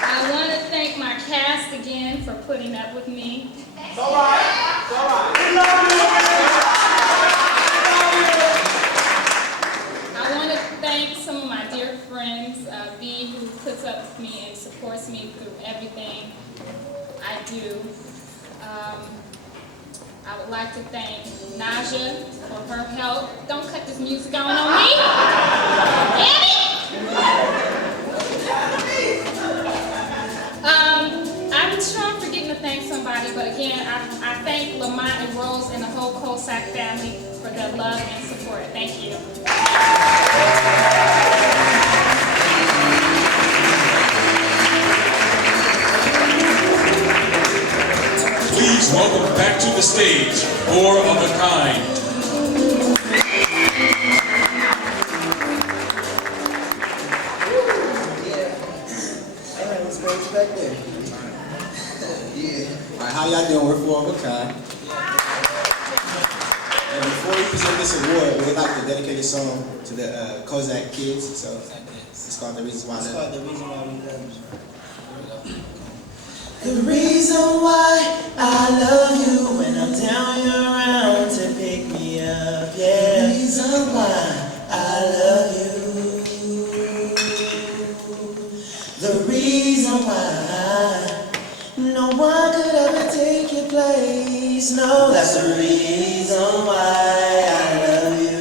I want to thank my cast again for putting up with me. It's all right. It's all right. We love you. I want to thank some of my dear friends, V, who puts up with me and supports me through everything I do. would like to thank Naja for her help. Don't cut this music on me. Damn it! I'm sure I'm forgetting to thank somebody, but again, I thank Lamont and Rose and the whole COLSAC family for their love and support. Thank you. Please welcome back to the stage, More of a Kind. Back there. Yeah. All right, how y'all doing? We're Four of a Kind. And before we present this award, we'd like to dedicate a song to the COLSAC kids. So it's called The Reason Why I Love You. It's called The Reason Why We Love You. The reason why I love you when I'm down, you're around to pick me up. Yeah. The reason why I love you. The reason why no one could ever take your place. No, that's the reason why I love you.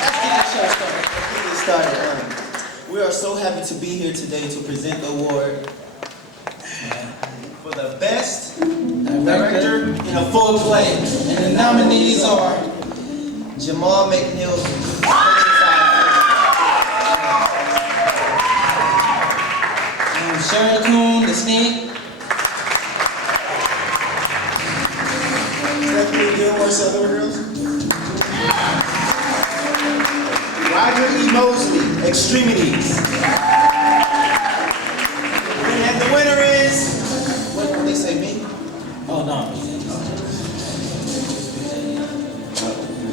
Let's get the show started. Let's get it started. We are so happy to be here today to present the award for the best director in a full play. And the nominees are Jamal McNeil, Sharon Coon, the Sneak, Stephanie Gilmore, Southern Girls, Roger E. Mosley, Extremities, and the winner is, what did they say, me? Oh, no.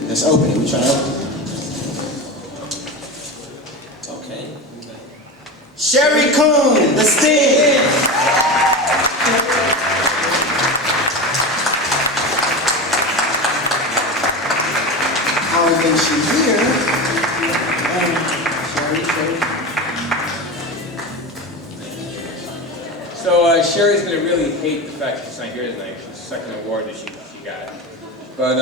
Let's open it. We try to open it. Okay. Sherry Coon, the Sting. I don't think she's here. Sherry. So Sherry's gonna really hate the fact she's not here tonight. She's the second award that she got. But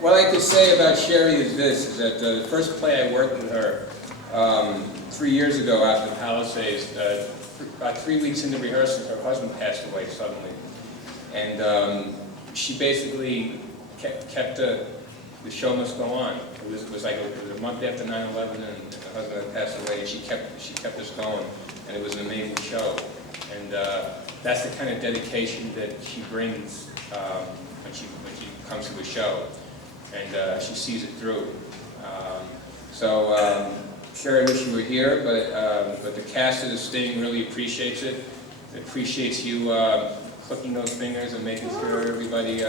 what I could say about Sherry is this: is that the first play I worked with her 3 years ago after Palisades, about 3 weeks into rehearsal, her husband passed away suddenly, and she basically kept the show must go on. It was a month after 9/11, and her husband had passed away, and she kept us going, and it was an amazing show. And that's the kind of dedication that she brings when she comes to a show, and she sees it through. Sherry, I wish you were here, but the cast of the Sting really appreciates it. It appreciates you clicking those fingers and making sure everybody,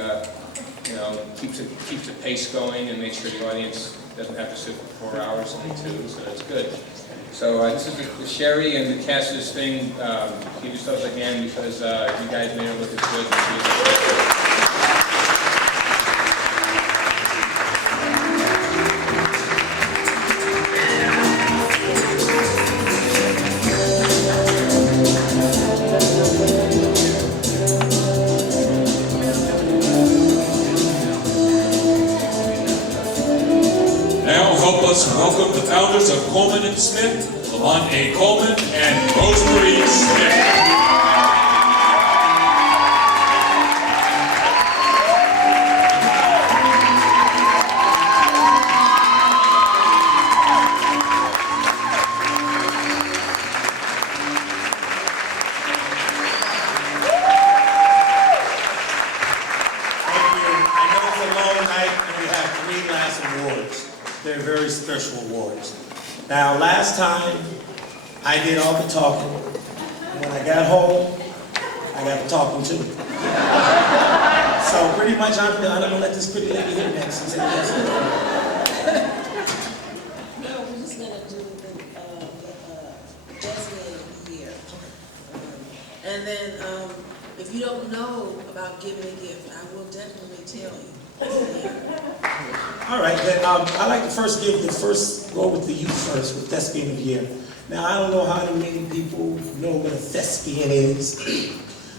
keeps the pace going and makes sure the audience doesn't have to sit for 4 hours only too. So that's good. So this is the Sherry and the cast of this thing. Give yourselves a hand because you guys made her look as good as she is. Now help us welcome the founders of Coleman and Smith, Lamont A. Coleman and Rosemary Smith. They're very special awards. Now, last time, I did all the talking. When I got home, I got the talking too. So pretty much, I'm gonna let this pretty lady here next and say yes. No, we're just gonna do the designated year. And then, if you don't know about giving a gift, I will definitely tell you. All right, then I'd like to first go with the youth first, with Thespian of the Year. Now, I don't know how many people know what a thespian is,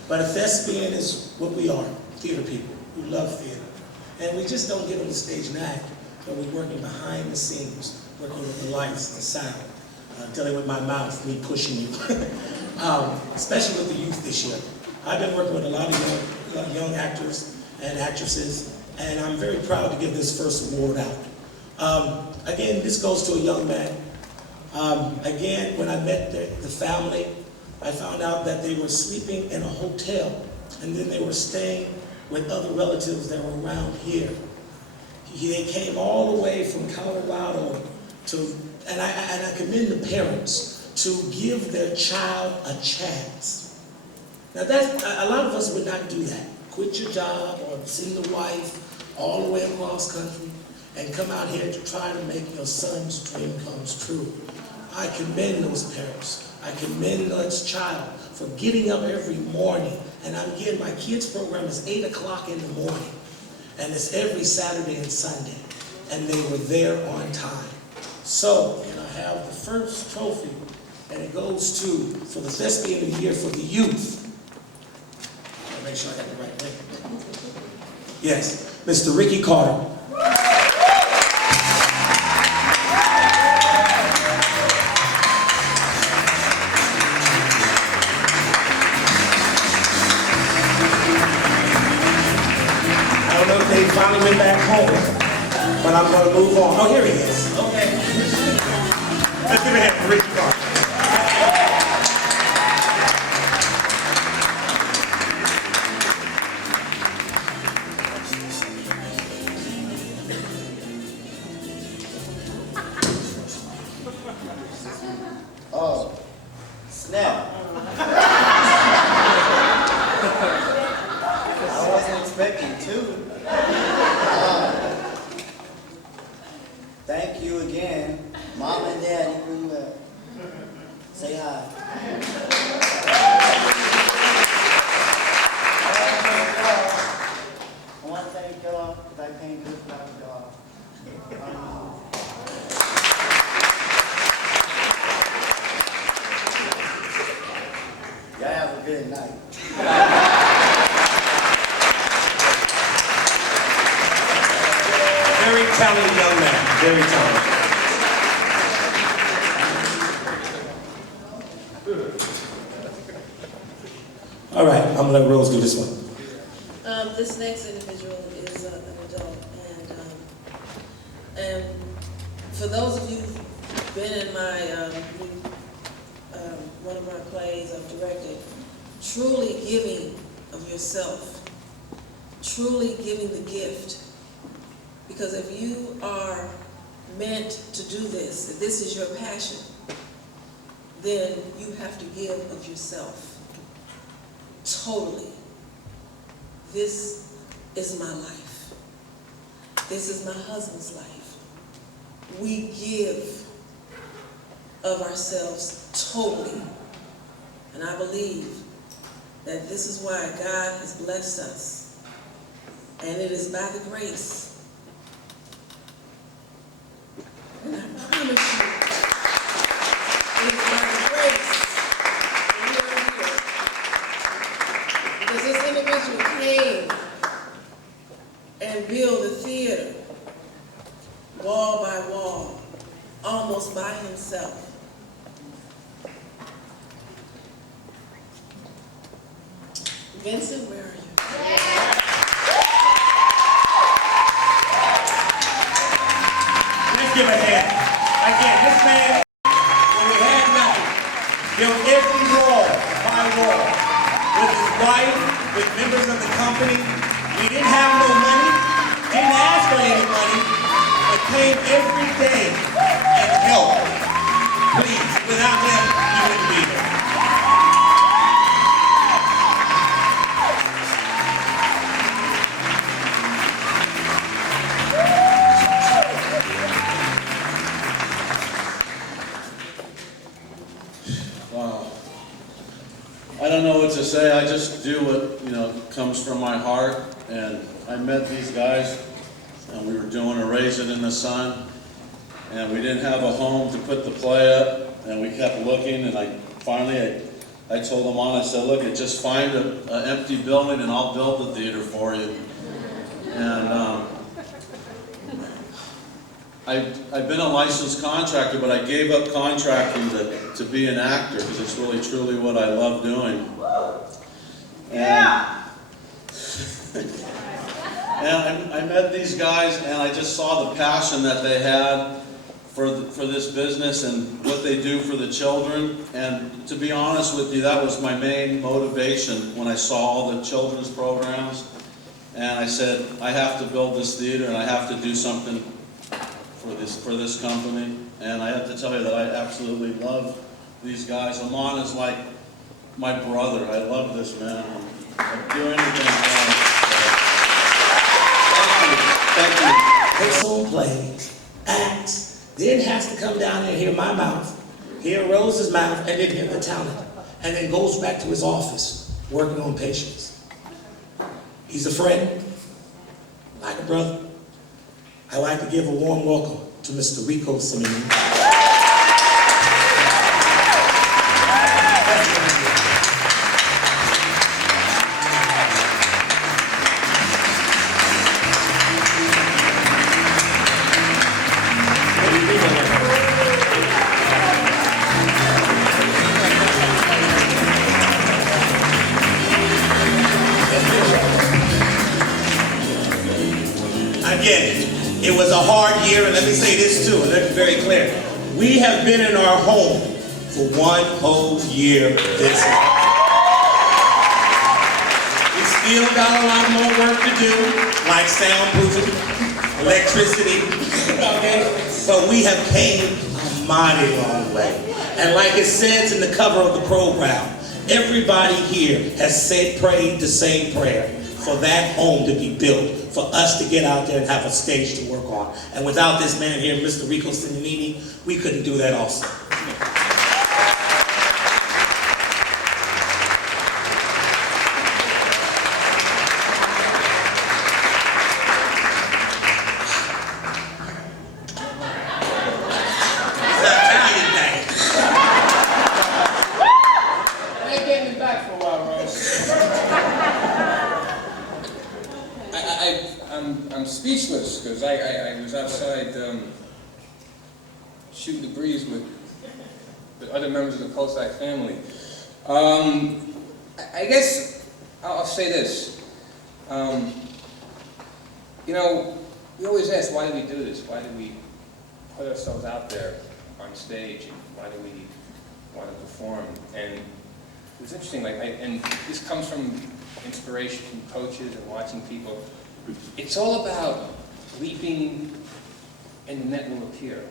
but a thespian is what we are, theater people who love theater. And we just don't get on the stage and act, but we're working behind the scenes, working with the lights, the sound, dealing with my mouth, me pushing you, especially with the youth this year. I've been working with a lot of young actors and actresses, and I'm very proud to give this first award out. Again, this goes to a young man. Again, when I met the family, I found out that they were sleeping in a hotel, and then they were staying with other relatives that were around here. They came all the way from Colorado and I commend the parents to give their child a chance. Now a lot of us would not do that. Quit your job or send the wife all the way across country and come out here to try to make your son's dream comes true. I commend those parents. I commend that child for getting up every morning. And again, my kids' program is 8 o'clock in the morning. And it's every Saturday and Sunday. And they were there on time. So, and I have the first trophy, and it goes for the Thespian of the Year for the youth. I'll make sure I got the right name. Yes, Mr. Ricky Carter. They finally went back home, but I'm going to move on. Oh, here he is. Okay. Let's give a hand for Ricky Carter. Oh, snap. I wasn't expecting two. Thank you again, Mom and Daddy, who say hi. I want to thank y'all because I came good without y'all. Y'all have a good night. Very talented young man, very talented. All right, I'm gonna let Rose do this one. This next individual is an adult, and for those of you who've been in my one of my plays I've directed, truly giving of yourself, truly giving the gift. Because if you are meant to do this, if this is your passion, then you have to give of yourself. Totally. This is my life. This is my husband's life. We give of ourselves totally. And I believe that this is why God has blessed us. And it is by the grace. And I promise you, it is by the grace that we are here. Because this individual came and built a theater, wall by wall, almost by himself. Vincent, where are you? Let's give a hand. Again, this man, when we had nothing, built every wall by wall with his wife, with members of the company. We didn't have no money, didn't ask for any money, but came every day and helped. Please, without him, you wouldn't be here. I don't know what to say. I just do what, comes from my heart. And I met these guys, and we were doing a Raise It in the Sun, and we didn't have a home to put the play up. And we kept looking, and finally I told Lamont, I said, look, just find an empty building and I'll build the theater for you. And I've been a licensed contractor, but I gave up contracting to be an actor because it's really truly what I love doing. Yeah. And I met these guys, and I just saw the passion that they had for this business and what they do for the children. And to be honest with you, that was my main motivation when I saw all the children's programs. And I said, I have to build this theater, and I have to do something for this company. And I have to tell you that I absolutely love these guys. Lamont is like my brother. I love this man. I'd do anything for him. Thank you. Put on plays, acts, then has to come down and hear my mouth, hear Rose's mouth, and then hear the talent. And then goes back to his office, working on patients. He's a friend, like a brother. I'd like to give a warm welcome to Mr. Rico Simeone. Again, it was a hard year, and let me say this too, and let me be very clear. We have been in our home for 1 whole year this year. We still got a lot more work to do, like soundproofing, electricity, okay? But we have came a mighty long way. And like it says in the cover of the program, everybody here has prayed the same prayer for that home to be built, for us to get out there and have a stage to work on. And without this man here, Mr. Rico Simeone, we couldn't do that also. It's an Italian thing. I ain't getting it back for a while, Rose. I'm speechless because I was outside shooting the breeze with other members of the COLSAC family. I guess I'll say this. You know, we always ask, why do we do this? Why do we put ourselves out there on stage? And why do we want to perform? And it's interesting, and this comes from inspiration from coaches and watching people. It's all about leaping and the net will appear.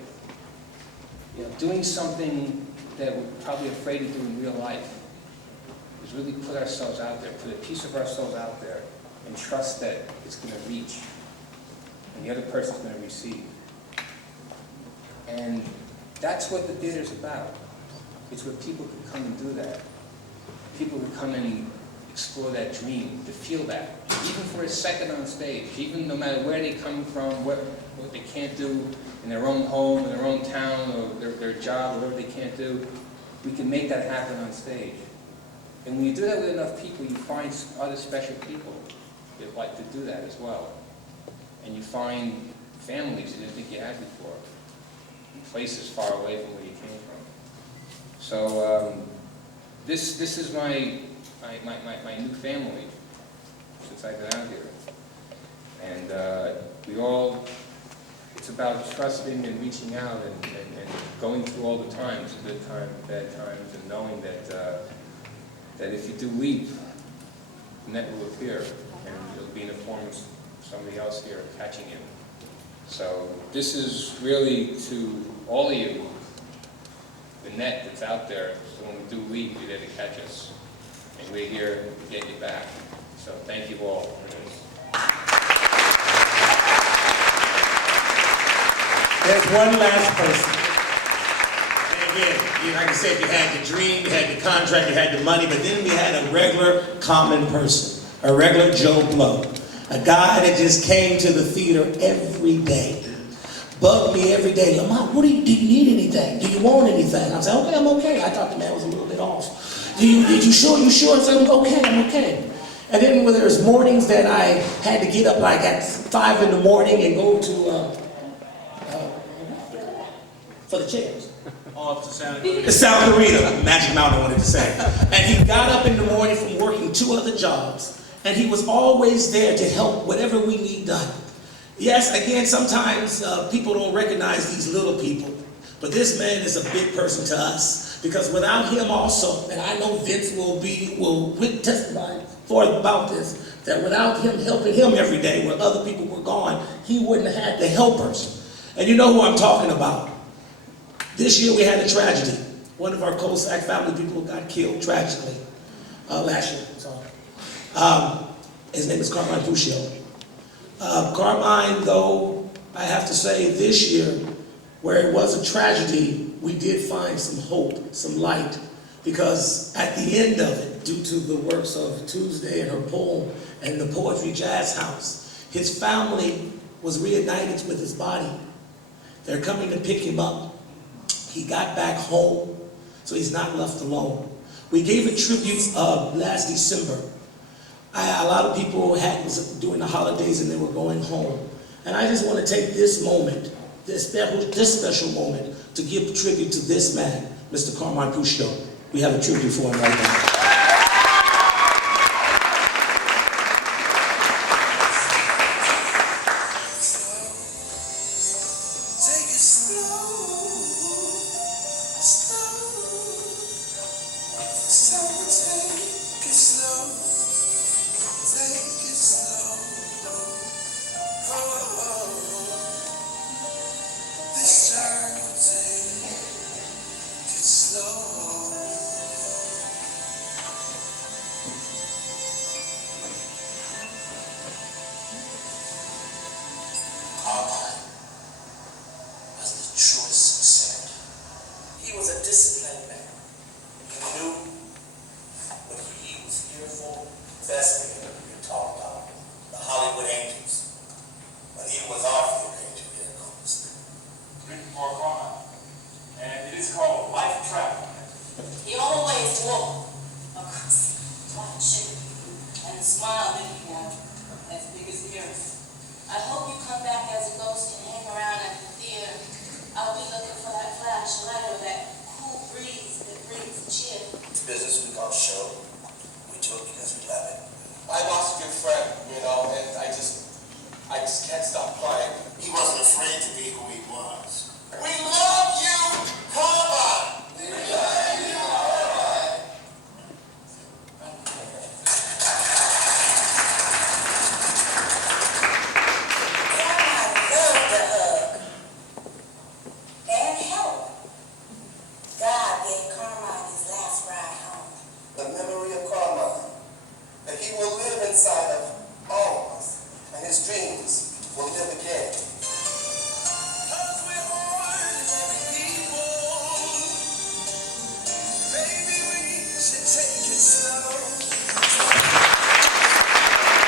You know, doing something that we're probably afraid to do in real life is really put ourselves out there, put a piece of ourselves out there and trust that it's going to reach and the other person's going to receive. And that's what the theater's about. It's where people can come and do that. People can come and explore that dream, to feel that, even for a second on stage, even no matter where they come from, what they can't do in their own home, in their own town, or their job, whatever they can't do, we can make that happen on stage. And when you do that with enough people, you find other special people that like to do that as well. And you find families you didn't think you had before, in places far away from where you came from. So this is my new family since I've been out here. And it's about trusting and reaching out and going through all the times, the good times, the bad times, and knowing that if you do leap, the net will appear, and it'll be in the form of somebody else here catching you. So this is really to all of you, the net that's out there, so when we do leap, you're there to catch us. And we're here to get you back. So thank you all for this. There's one last person. And again, like I said, you had the dream, you had the contract, you had the money, but then we had a regular common person, a regular Joe Blow, a guy that just came to the theater every day, bugged me every day. Lamont, do you need anything? Do you want anything? I said, okay, I'm okay. I thought the man was a little bit off. Did you sure? You sure? I said, I'm okay. And then when there's mornings that I had to get up like at 5 in the morning and go to, for the chairs. Off to Santa Clarita. South Clarita, Magic Mountain I wanted to say. And he got up in the morning from working 2 other jobs, and he was always there to help whatever we need done. Yes, again, sometimes people don't recognize these little people, but this man is a big person to us, because without him also, and I know Vince will testify about this, that without him helping him every day when other people were gone, he wouldn't have had the helpers. And you know who I'm talking about. This year we had a tragedy. One of our COLSAC family people got killed tragically last year. His name is Carmine Puccio. Carmine, though, I have to say this year, where it was a tragedy, we did find some hope, some light, because at the end of it, due to the works of Tuesday and her poem and the Poetry Jazz House, his family was reunited with his body. They're coming to pick him up. He got back home, so he's not left alone. We gave a tribute last December. A lot of people was doing the holidays and they were going home. And I just want to take this moment, this special moment, to give tribute to this man, Mr. Carmine Puccio. We have a tribute for him right now.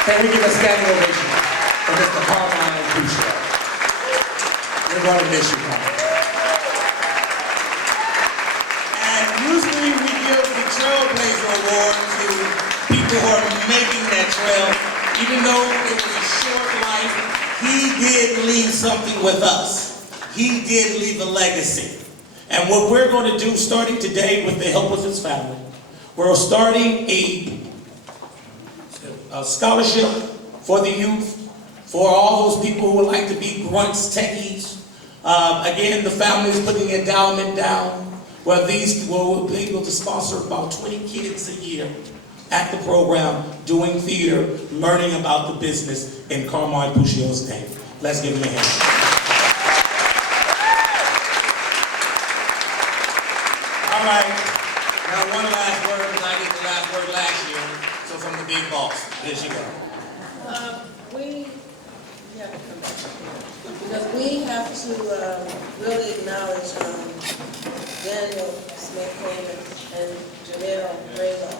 Can we give a standing ovation for Mr. Carmine Puccio? We're going to miss you, Carmine. And usually we give the Trailblazer Award to people who are making that trail. Even though it was a short life, he did leave something with us. He did leave a legacy. And what we're going to do, starting today with the help of his family, we're starting a scholarship for the youth, for all those people who would like to be grunts, techies. Again, the family is putting an endowment down where these people will be able to sponsor about 20 kids a year at the program, doing theater, learning about the business in Carmine Puccio's name. Let's give him a hand. All right, now one last word, because I did the last word last year. So from the big boss, here she goes. We have to come back because we have to really acknowledge Daniel Smith Coleman and Janelle Rago.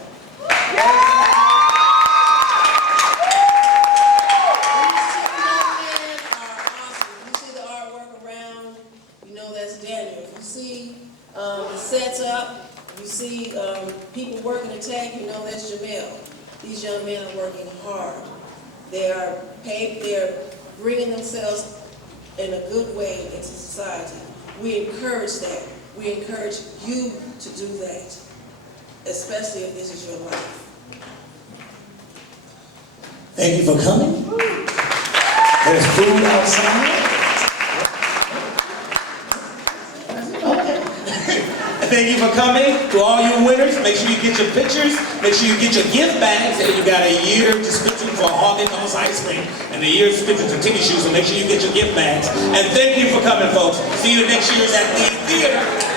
These two young men are awesome. You see the artwork around. these young men are working hard. They are paid, they're bringing themselves in a good way into society. We encourage that. We encourage you to do that, especially if this is your life. Thank you for coming. There's food outside. Okay. Thank you for coming. To all you winners, make sure you get your pictures. Make sure you get your gift bags. And you got a year description for Haagen-Dazs ice cream and a year description for tennis shoes. So make sure you get your gift bags. And thank you for coming, folks. See you next year's at the theater.